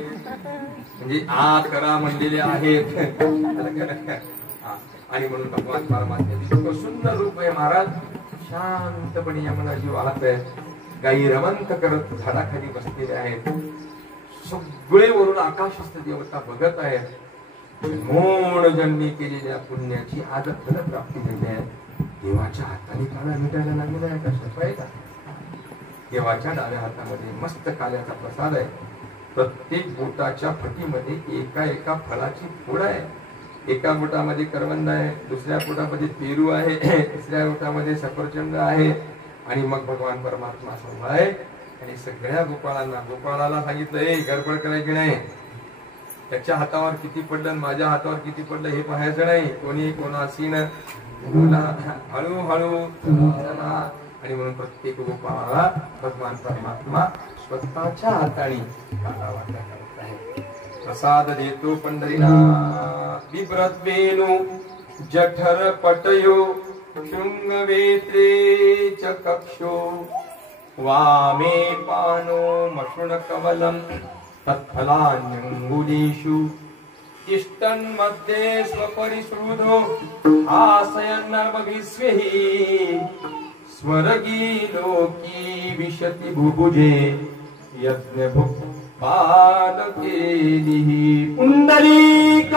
म्हणजे आज करा म्हणलेले आहेत. आणि म्हणून भगवान परमात्म्याचे सुंदर रूप आहे महाराज. शांतपणे यमुनाजी वाहत आहे, गायी रमंत करत झाडाखाली बसलेले आहेत. सगळे वरून आकाशस्थ देवता बघत आहेत. मोड जन्मी केलेल्या पुण्याची आज फलप्राप्ती झाली आहे. देवाच्या हाताने काळा मिटायला लागलेला आहे का? सोपं का? देवाच्या डाव्या हातामध्ये मस्त काल्याचा प्रसाद आहे. प्रत्येक बोटाच्या फटीमध्ये एका एका फळाची फोड आहे. एका बोटामध्ये करवंद आहे, दुसऱ्या बोटामध्ये पेरू आहे, तिसऱ्या बोटामध्ये सफरचंद आहे. आणि मग भगवान परमात्मा समोर आहे आणि सगळ्या गोपाळाला सांगितलं, गडबड करायची नाही. त्याच्या हातावर किती पडलं, माझ्या हातावर किती पडलं हे पाहायचं नाही. कोणी कोणाशी न हळूहळू. आणि म्हणून प्रत्येक गोपाळाला भगवान परमात्मा स्वतःच्या हाताने काला वाटा करत आहे. प्रसाद देतो पंढरीनाथ. बिभ्रत वेणू जठर पटयो शृंगवेत्रे च कक्षो वामे पानो मशुण कवलम तत्फलान्यंगुलीषु तिष्ठन्मध्ये स्वपरिश्रुधो आसयन्नर्मभिस्वेहि स्वर्गी लोकी विशति भुभुजे यज्ञभुक् पालकेलिः पुण्डलीक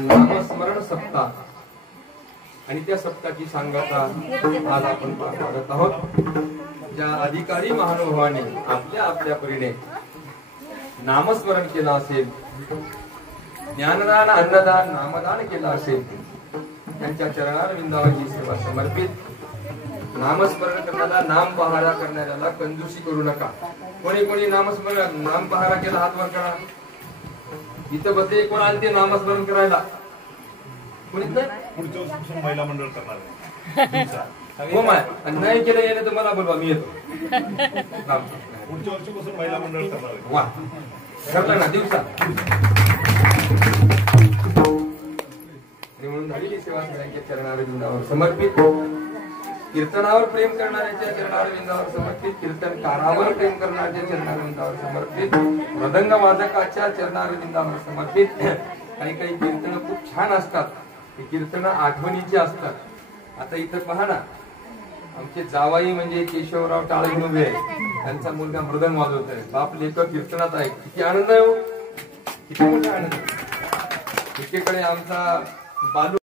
नामस्मरण सप्ताह आणि त्या सप्ताहाची सांगता आज आपण पाहत आहोत. ज्या अधिकारी महानुभावाने आपल्या आपल्या परीने नामस्मरण केलं असेल, ज्ञानदान अन्नदान नामदान केलं असेल, त्यांच्या चरणारविंदाची सेवा समर्पित. नामस्मरण करण्याला, नाम पहारा करणाऱ्याला कंजूसी करू नका. कोणी कोणी नामस्मरण नाम पहारा केला हात वर करा. इथं बसले कोण आले ते नामस्मरण करायला? कोणीच नाही. पुढच्या वर्षीपासून महिला मंडळ करणार आहे. हो माय, नाही केलं याने तर मला बोलवा, मी येतो. पुढच्या वर्षीपासून महिला मंडळ करणार आहे. वा, ठरलं ना दिवसा. म्हणून झालेली सेवा सगळ्यांच्या चरणारविंदावर समर्पित. कीर्तनावर प्रेम करणाऱ्यांच्या चरणारविंदावर समर्पित, कीर्तनकारावर प्रेम करणाऱ्यांच्या चरणारविंदावर समर्पित, मृदंग वादकाच्या चरणारविंदावर समर्पित. काही काही कीर्तन खूप छान असतात, ही कीर्तन आठवणीची असतात. आता इथं पहा ना, आमचे जावाई म्हणजे केशवराव टाळे उभे आहे, त्यांचा मुलगा मृदंग वाजवत आहे. बाप लेकर कीर्तनात आहे. किती आनंद आहे हो, किती मोठा आनंद. एकीकडे आमचा बालू